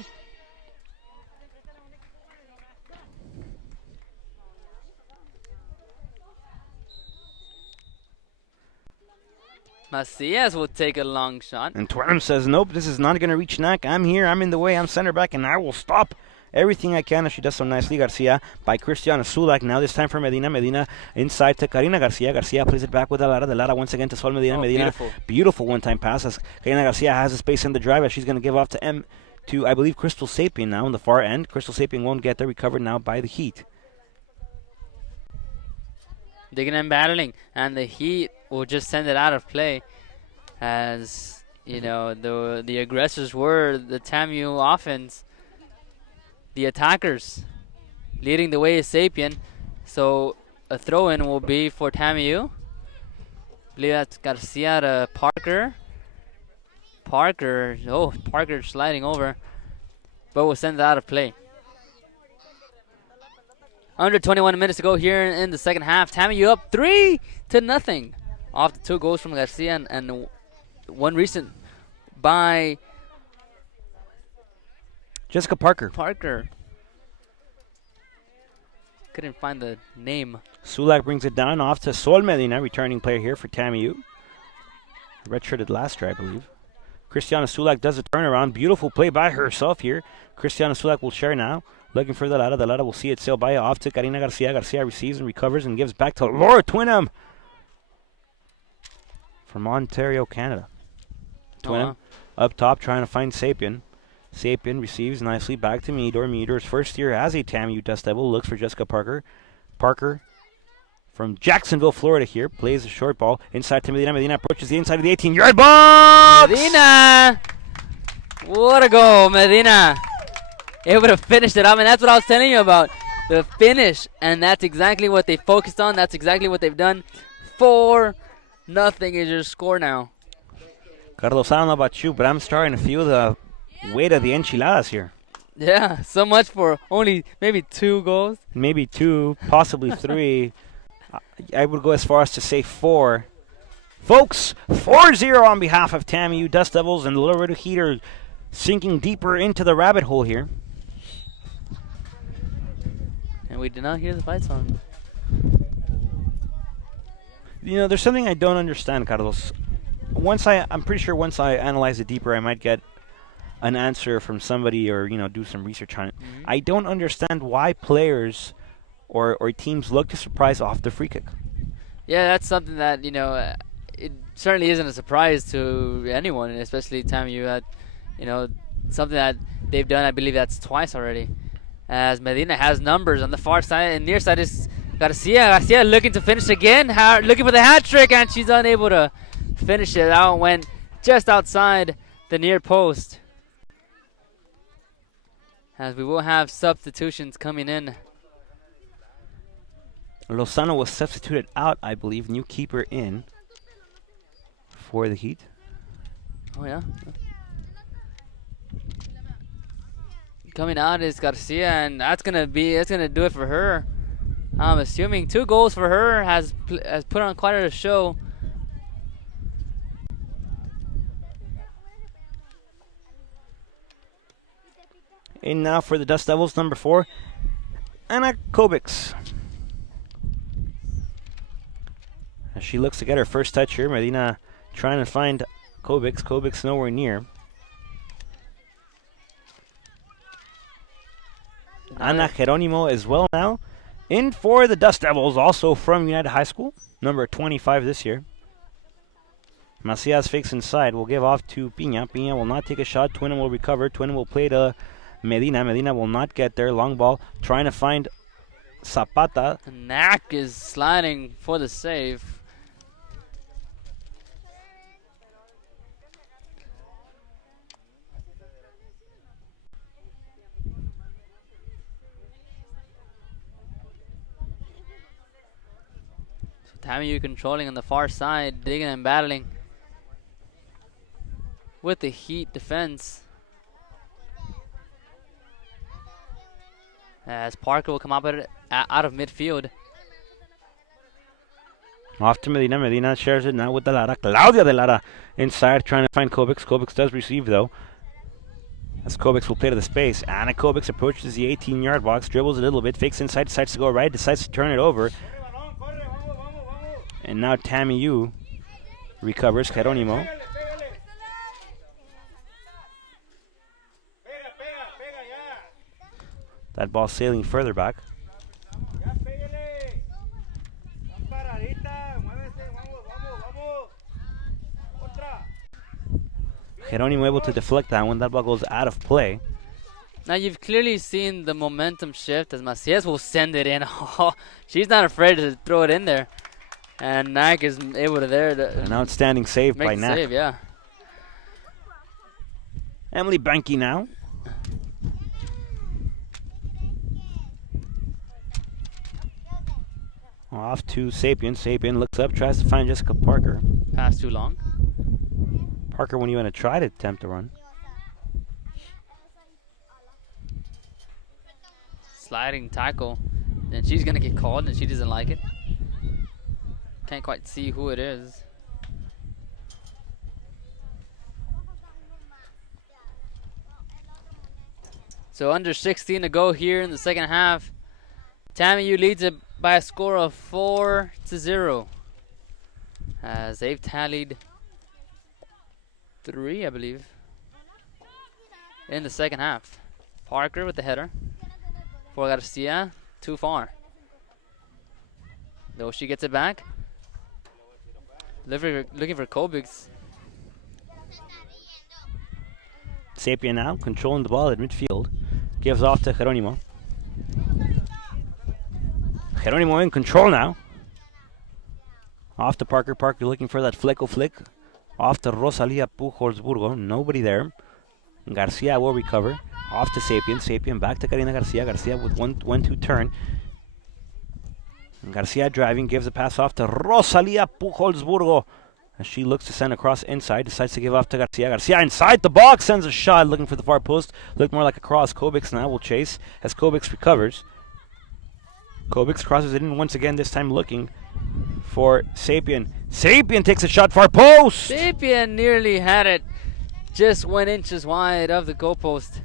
Macias will take a long shot. And Twinham says, nope, this is not going to reach Knack. I'm here. I'm in the way. I'm center back, and I will stop everything I can. As she does so nicely. Garcia by Cristiana Sulak. Now this time for Medina. Medina inside to Karina Garcia. Garcia plays it back with the Lara. The Lara once again to Sol Medina. Medina, beautiful one-time pass. As Karina Garcia has the space in the drive as she's going to give off to I believe, Crystal Sapien now on the far end. Crystal Sapien won't get there. Recovered now by the Heat. Digging and battling, and the Heat will just send it out of play. As you know, the aggressors were the TAMIU offense. The attackers leading the way is Sapien. So a throw-in will be for TAMIU. I believe that's Garcia to Parker. Parker sliding over, but we'll send it out of play. Under 21 minutes to go here in the second half. TAMIU up 3-0 off the 2 goals from Garcia and one recent by Jessica Parker. Couldn't find the name. Sulak brings it down off to Sol Medina, returning player here for TAMIU. Redshirted last year, I believe. Cristiana Sulak does a turnaround. Beautiful play by herself here. Cristiana Sulak will share now. Looking for the Lara. The Lara will see it sail by off to Karina Garcia. Garcia receives and recovers and gives back to Laura Twinham from Ontario, Canada. Twinham up top trying to find Sapien. Sapien receives nicely back to Meador. Meador's first year as a TAMIU Dust Devil. Looks for Jessica Parker. Parker from Jacksonville, Florida here. Plays a short ball inside to Medina. Medina approaches the inside of the 18-yard box! Medina! What a goal, Medina! Able to finish it up, and that's what I was telling you about. The finish, and that's exactly what they focused on. That's exactly what they've done. 4-0 is your score now. Carlos, I don't know about you, but I'm starting to feel the weight of the enchiladas here. Yeah, so much for only maybe 2 goals. Maybe 2, possibly 3. I would go as far as to say 4. Folks, 4-0 on behalf of TAMIU Dust Devils, and the Laredo Heat are sinking deeper into the rabbit hole here. And we did not hear the fight song. You know, there's something I don't understand, Carlos. I'm pretty sure once I analyze it deeper, I might get an answer from somebody or, do some research on it. Mm-hmm. I don't understand why players or teams look to surprise off the free kick. Yeah, that's something that, it certainly isn't a surprise to anyone, especially TAMIU. Something that they've done, I believe that's twice already. As Medina has numbers on the far side, and near side is Garcia. Garcia looking to finish again, looking for the hat trick, and she's unable to finish it out. Went just outside the near post. As we will have substitutions coming in. Lozano was substituted out, I believe. New keeper in for the Heat. Oh, yeah. coming out is Garcia, and that's gonna do it for her. I'm assuming 2 goals for her has put on quite a show. In now for the Dust Devils, number 4, Anna Kobiks. As she looks to get her first touch here, Medina trying to find Kobiks. Kobiks nowhere near. Ana Geronimo as well now. In for the Dust Devils, also from United High School, number 25 this year. Macias fakes inside, will give off to Pina. Pina will not take a shot. Twinen will recover. Twinen will play to Medina. Medina will not get there. Long ball, trying to find Zapata. Knack is sliding for the save. So TAMIU controlling on the far side, digging and battling with the Heat defense. As Parker will come up out of midfield. Off to Medina. Medina shares it now with De Lara. Claudia De Lara inside trying to find Kobiks. Kobiks does receive though. As Kobiks will play to the space. Anna Kobiks approaches the 18-yard box, dribbles a little bit, fakes inside, decides to go right, decides to turn it over. And now TAMIU recovers. Geronimo. That ball sailing further back. Geronimo able to deflect that one. That ball goes out of play. Now you've clearly seen the momentum shift as Macias will send it in. She's not afraid to throw it in there. And Knack is able to there. An outstanding save by Knack. Save, yeah. Emily Banky now. Off to Sapien. Sapien looks up, tries to find Jessica Parker. Pass too long. Parker, when you want to try to attempt a run. Sliding tackle. And she's going to get called, and she doesn't like it. Can't quite see who it is. So under 16 to go here in the second half. TAMIU leads it by a score of 4-0. As they've tallied 3, I believe, in the second half. Parker with the header for Garcia, too far. Though she gets it back. Looking for Kobiks. Sapien now controlling the ball at midfield. Gives off to Geronimo. Geronimo in control now. Off to Parker. Parker looking for that flicko flick. Off to Rosalia Pujolsburgo. Nobody there. Garcia will recover. Off to Sapien. Sapien back to Karina Garcia. Garcia with 1-2 turn. Garcia driving. Gives a pass off to Rosalia Pujolsburgo. As she looks to send across inside. Decides to give off to Garcia. Garcia inside the box. Sends a shot looking for the far post. Looked more like a cross. Kobiks now will chase as Kobiks recovers. Kobiks crosses it in once again, this time looking for Sapien. Sapien takes a shot, far post! Sapien nearly had it. Just 1 inch wide of the goalpost.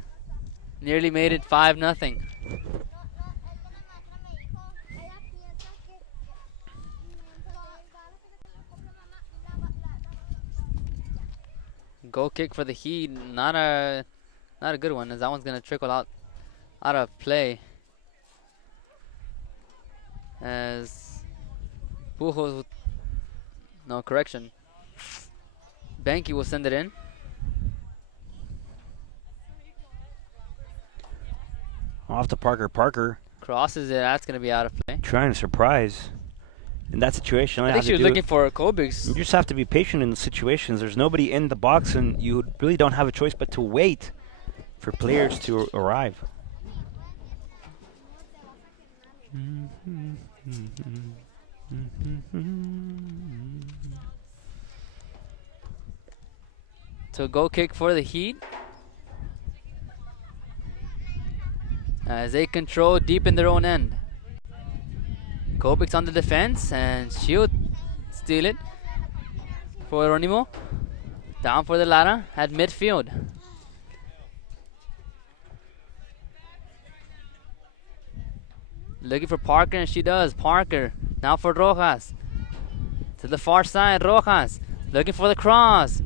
Nearly made it 5-0. Goal kick for the Heat. Not a good one, as that one's gonna trickle out of play. As Pujos, no correction. Banky will send it in. Off to Parker. Parker crosses it. That's going to be out of play. Trying to surprise in that situation. I think she was looking for Kobiks. You just have to be patient in the situations. There's nobody in the box, and you really don't have a choice but to wait for players to arrive. So goal kick for the Heat. as they control deep in their own end. Kopix on the defense, and she'll steal it for Ronimo. Down for the Lara at midfield. Looking for Parker, and she does. Parker now for Rojas. To the far side, Rojas looking for the cross.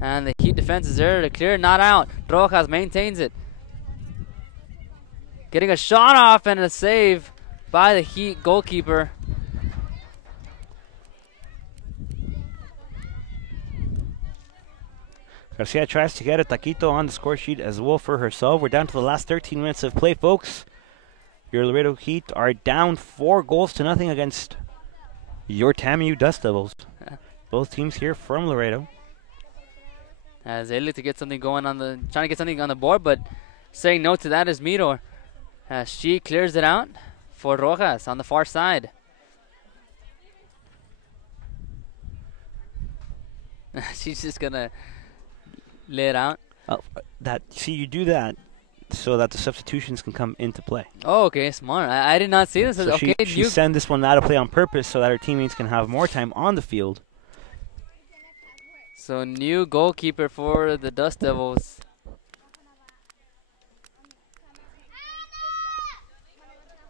And the Heat defense is there to clear, not out. Rojas maintains it. Getting a shot off and a save by the Heat goalkeeper. Garcia tries to get a taquito on the score sheet as well for herself. We're down to the last 13 minutes of play, folks. Your Laredo Heat are down 4-0 against your TAMIU Dust Devils. Both teams here from Laredo. As they look to get something going on the, trying to get something on the board, but saying no to that is Midor. As she clears it out for Rojas on the far side. She's just gonna lay it out. See, you do that so that the substitutions can come into play. Oh, okay, smart. I did not see this. So okay, she sent this one out of play on purpose so that her teammates can have more time on the field. So new goalkeeper for the Dust Devils.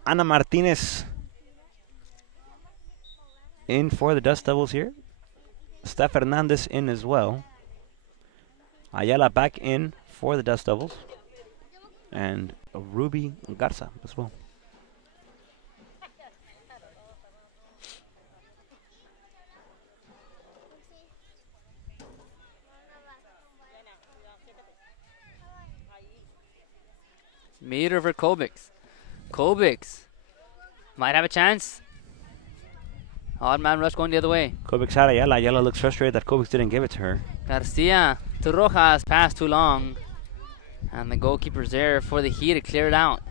Ana Martinez in for the Dust Devils here. Steph Hernandez in as well. Ayala back in for the Dust Devils. And Ruby Garza as well. Meter for Kobix. Kobix might have a chance. Odd man rush going the other way. Kobix had Ayala. Ayala looks frustrated that Kobix didn't give it to her. Garcia to Rojas, pass too long. And the goalkeeper's there for the Heat to clear it out.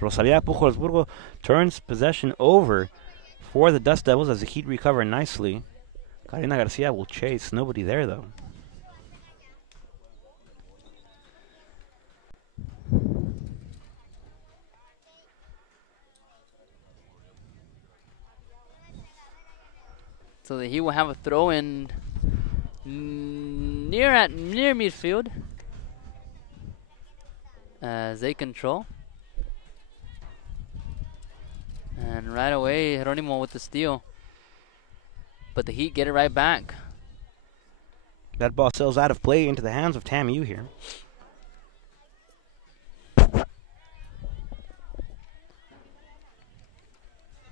Rosalia Pujolsburgo turns possession over for the Dust Devils as the Heat recover nicely. Karina Garcia will chase. Nobody there, though. So the Heat will have a throw in near midfield as they control. And right away, Jeronimo with the steal. But the Heat get it right back. That ball sails out of play into the hands of TAMIU here.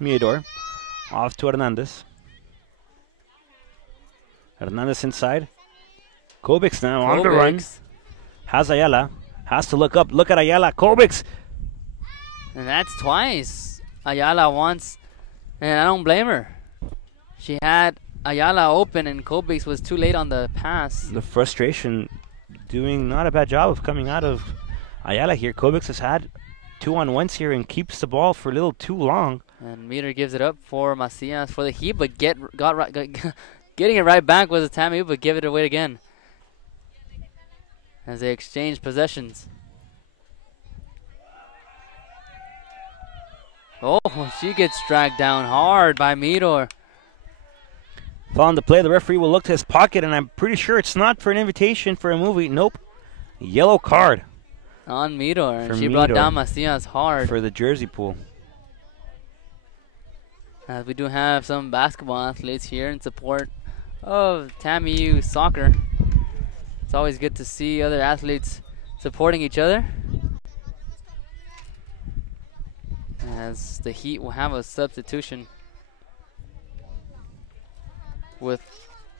Miador off to Hernandez. Hernandez inside. Kobix now on the run. Has Ayala. Has to look up. Look at Ayala. Kobix. And that's twice. Ayala wants, and I don't blame her. She had Ayala open and Kobix was too late on the pass. The frustration doing not a bad job of coming out of Ayala here. Kobix has had 2-on-1s here and keeps the ball for a little too long. And Meter gives it up for Macias for the Heat, but getting it right back was a TAMIU, but give it away again as they exchange possessions. Oh, she gets dragged down hard by Midor. Following the play, the referee will look to his pocket, and I'm pretty sure it's not for an invitation for a movie. Nope. Yellow card. On Midor, and she brought down Macias hard. For the jersey pool. As we do have some basketball athletes here in support of TAMIU Soccer. It's always good to see other athletes supporting each other. As the Heat will have a substitution with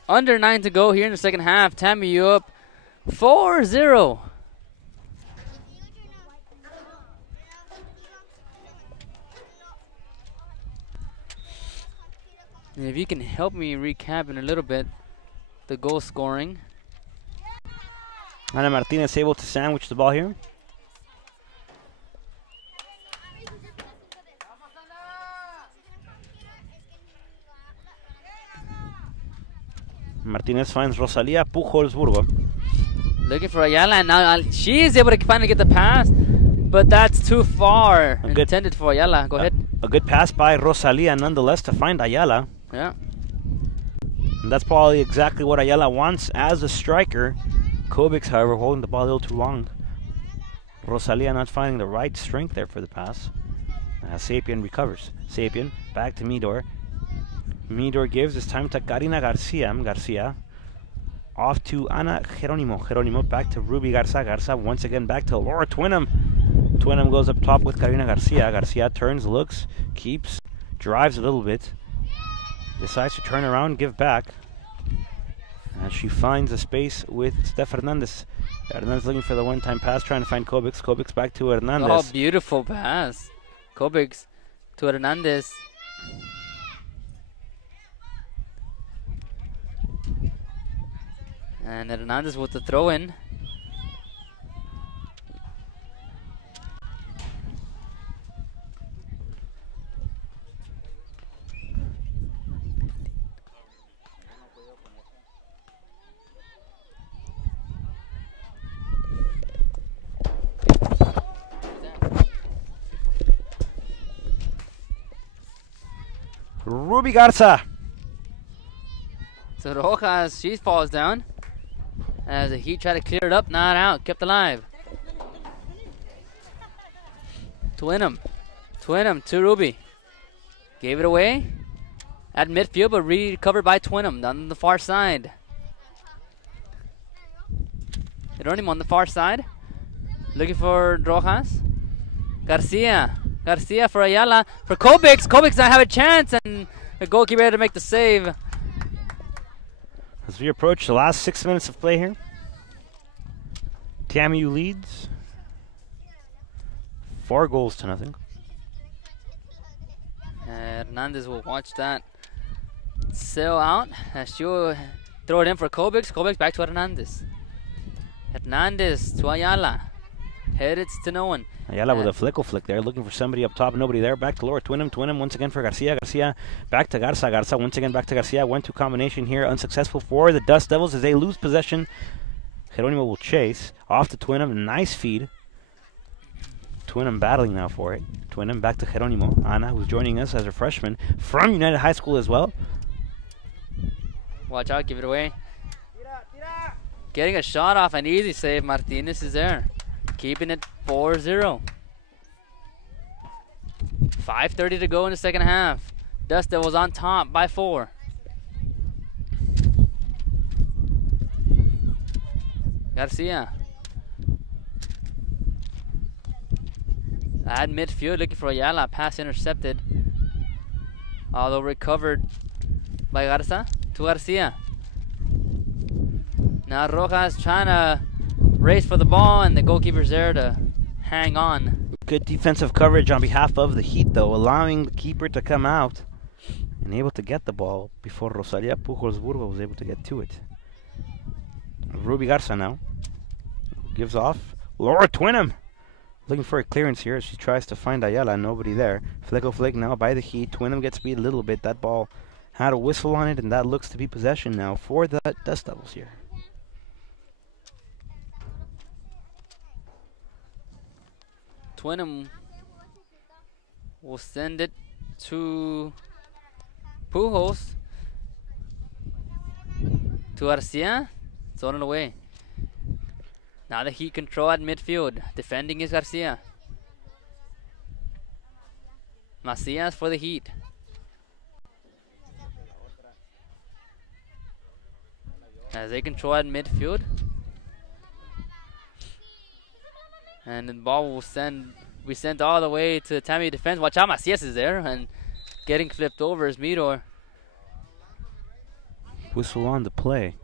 under 9 to go here in the second half. TAMIU up 4-0. And if you can help me recap in a little bit the goal scoring. Ana Martinez able to sandwich the ball here. Martinez finds Rosalia Pujolsburgo. Looking for Ayala, and now she is able to finally get the pass, but that's too far. Intended for Ayala. Go ahead. A good pass by Rosalia, nonetheless, to find Ayala. Yeah. And that's probably exactly what Ayala wants as a striker. Kobiks, however, holding the ball a little too long. Rosalia not finding the right strength there for the pass. Sapien recovers. Sapien back to Midor. Midor gives this time to Karina Garcia. Garcia off to Ana Geronimo. Geronimo back to Ruby Garza. Garza once again back to Laura Twinham. Twinham goes up top with Karina Garcia. Garcia turns, looks, keeps, drives a little bit. Decides to turn around, give back. And she finds a space with Steph Hernandez. Hernandez looking for the one-time pass, trying to find Kobiks. Kobiks back to Hernandez. Oh, beautiful pass. Kobiks to Hernandez. And Hernandez with the throw-in. Ruby Garza. So Rojas, she falls down. As the Heat try to clear it up, not out, kept alive. Twinham to Ruby. Gave it away at midfield, but recovered by Twinham on the far side. Geronimo on the far side. Looking for Rojas. Garcia for Ayala. For Kobiks. Kobiks not have a chance, and the goalkeeper had to make the save. As we approach the last 6 minutes of play here, TAMIU leads 4-0. Hernandez will watch that sail out, as she'll throw it in for Kobiks. Kobiks back to Hernandez. Hernandez to Ayala. Headed to no one. Ayala with a flick there, looking for somebody up top. Nobody there. Back to Laura Twinham. Twinham once again for Garcia. Garcia back to Garza. Garza once again back to Garcia. 1-2 combination here. Unsuccessful for the Dust Devils as they lose possession. Geronimo will chase. Off to Twinham. Nice feed. Twinham battling now for it. Twinham back to Geronimo. Ana, who's joining us as a freshman from United High School as well. Watch out. Give it away. Getting a shot off. An easy save. Martinez is there. Keeping it 4-0. 5:30 to go in the second half. Dust Devils on top by 4. Garcia. At midfield, looking for Ayala. Pass intercepted. Although recovered by Garza to Garcia. Now Rojas trying to race for the ball, and the goalkeeper's there to hang on. Good defensive coverage on behalf of the Heat, though, allowing the keeper to come out and able to get the ball before Rosalia Pujolsburgo was able to get to it. Ruby Garza now gives off. Laura Twinham looking for a clearance here as she tries to find Ayala. Nobody there. Flick now by the Heat. Twinham gets beat a little bit. That ball had a whistle on it, and that looks to be possession now for the Dust Devils here. Twinham will send it to Pujols. To Garcia. It's on it away. Now the Heat control at midfield. Defending is Garcia. Macias for the Heat. As they control at midfield. And the ball will be sent all the way to TAMIU defense. Watch out, Macias is there, and getting flipped over is Midor. Whistle on the play.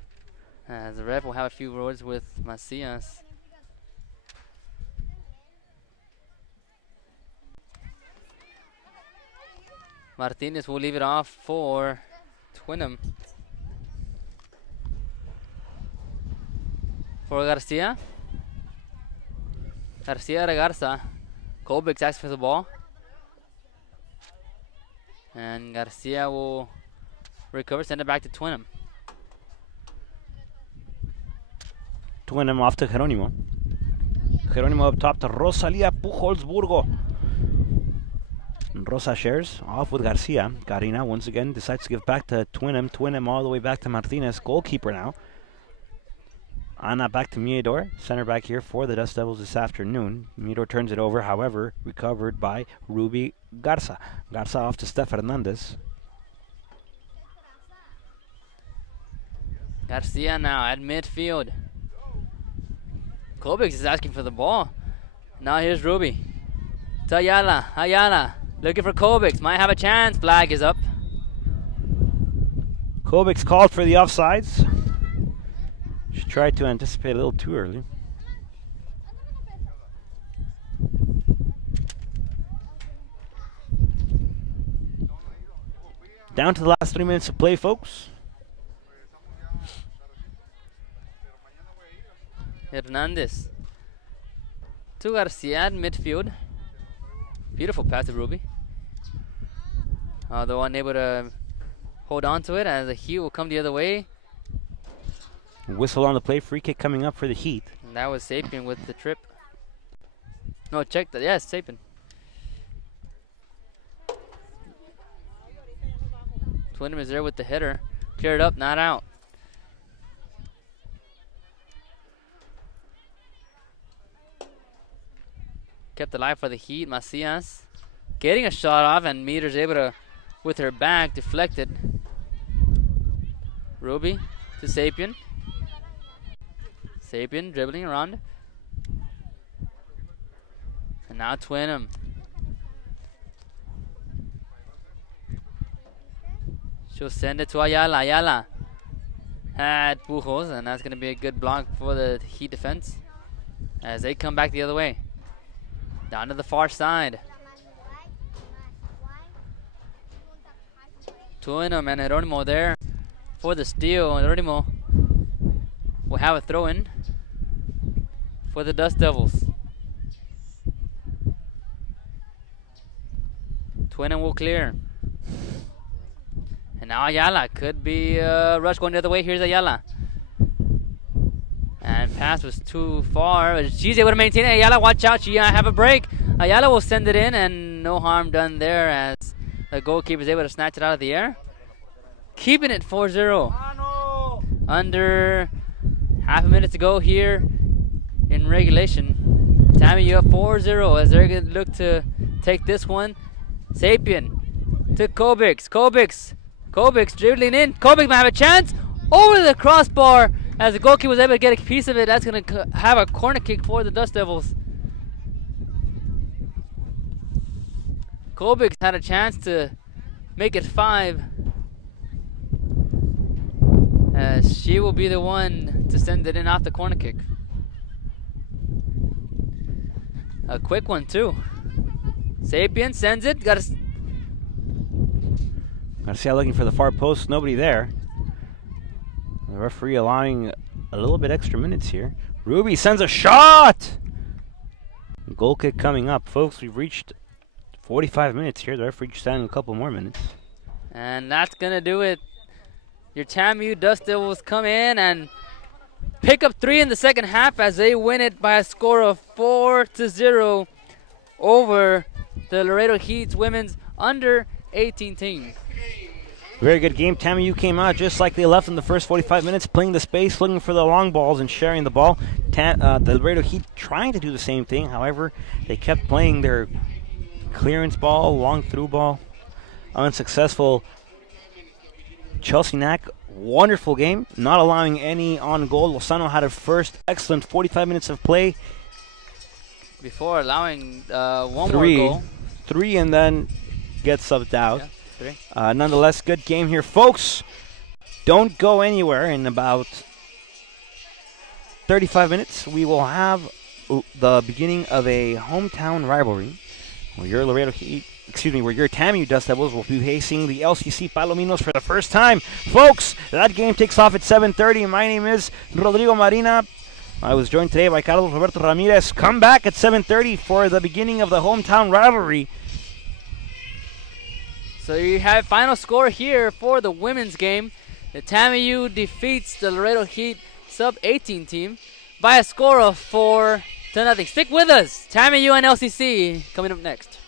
As the ref will have a few words with Macias. Martinez will leave it off for Twinham. For Garcia. Garcia to Garza. Kobiks asks for the ball. And Garcia will recover, send it back to Twinham. Twin off to Jeronimo. Jeronimo up top to Rosalia Pujolsburgo. Rosa shares off with Garcia. Karina once again decides to give back to Twinem. Twinem all the way back to Martinez, goalkeeper now. Ana back to Miedor, center back here for the Dust Devils this afternoon. Miedor turns it over, however, recovered by Ruby Garza. Garza off to Steph Hernandez. Garcia now at midfield. Kobix is asking for the ball. Now here's Ruby. To Ayala. Ayala looking for Kobix. Might have a chance. Flag is up. Kobix called for the offsides. She tried to anticipate a little too early. Down to the last 3 minutes of play, folks. Hernandez to Garcia at midfield. Beautiful pass to Ruby. Although unable to hold on to it as the Heat will come the other way. Whistle on the play, free kick coming up for the Heat. And that was Sapien with the trip. No, check that. Yes, Sapien. Twinem is there with the header. Cleared up, not out. Kept alive for the Heat. Macias getting a shot off, and Meter's able to, with her back, deflect it. Ruby to Sapien. Sapien dribbling around. And now Twinem. She'll send it to Ayala. Ayala at Pujos, and that's going to be a good block for the Heat defense as they come back the other way. Down to the far side. Twinem and Jeronimo there for the steal. Jeronimo will have a throw in for the Dust Devils. Twinem will clear. And now Ayala could be rush going the other way. Here's Ayala. And pass was too far. She's able to maintain it. Ayala, watch out. She have a break. Ayala will send it in, and no harm done there as the goalkeeper is able to snatch it out of the air. Keeping it 4-0. Under half a minute to go here in regulation. TAMIU up 4-0 as they're going to look to take this one. Sapien to Kobix. Kobix dribbling in. Kobix might have a chance. Over the crossbar as the goalkeeper was able to get a piece of it. That's going to have a corner kick for the Dust Devils. Kobix had a chance to make it 5. As she will be the one to send it in off the corner kick. A quick one too. Sapien sends it. Garcia looking for the far post. Nobody there. The referee allowing a little bit extra minutes here. Ruby sends a shot. Goal kick coming up, folks. We've reached 45 minutes here. The referee standing a couple more minutes. And that's gonna do it. Your TAMIU Dust Devils come in and pick up 3 in the second half as they win it by a score of 4-0 over the Laredo Heat's women's under 18 team. Very good game. TAMIU came out just like they left in the first 45 minutes, playing the space, looking for the long balls and sharing the ball. The Laredo Heat trying to do the same thing. However, they kept playing their clearance ball, long through ball. Unsuccessful. Chelsea Knack, wonderful game, not allowing any on goal. Lozano had a first excellent 45 minutes of play. Before allowing one more goal. 3 and then get subbed out. Yeah, 3. Nonetheless, good game here. Folks, don't go anywhere. In about 35 minutes, we will have the beginning of a hometown rivalry where your Laredo Heat, where your TAMIU Dust Devils will be facing the LCC Palominos for the first time. Folks, that game takes off at 7:30. My name is Rodrigo Marina. I was joined today by Carlos Roberto Ramirez. Come back at 7:30 for the beginning of the hometown rivalry. So you have final score here for the women's game. The TAMIU defeats the Laredo Heat sub-18 team by a score of 4-0. Stick with us. TAMIU and LCC coming up next.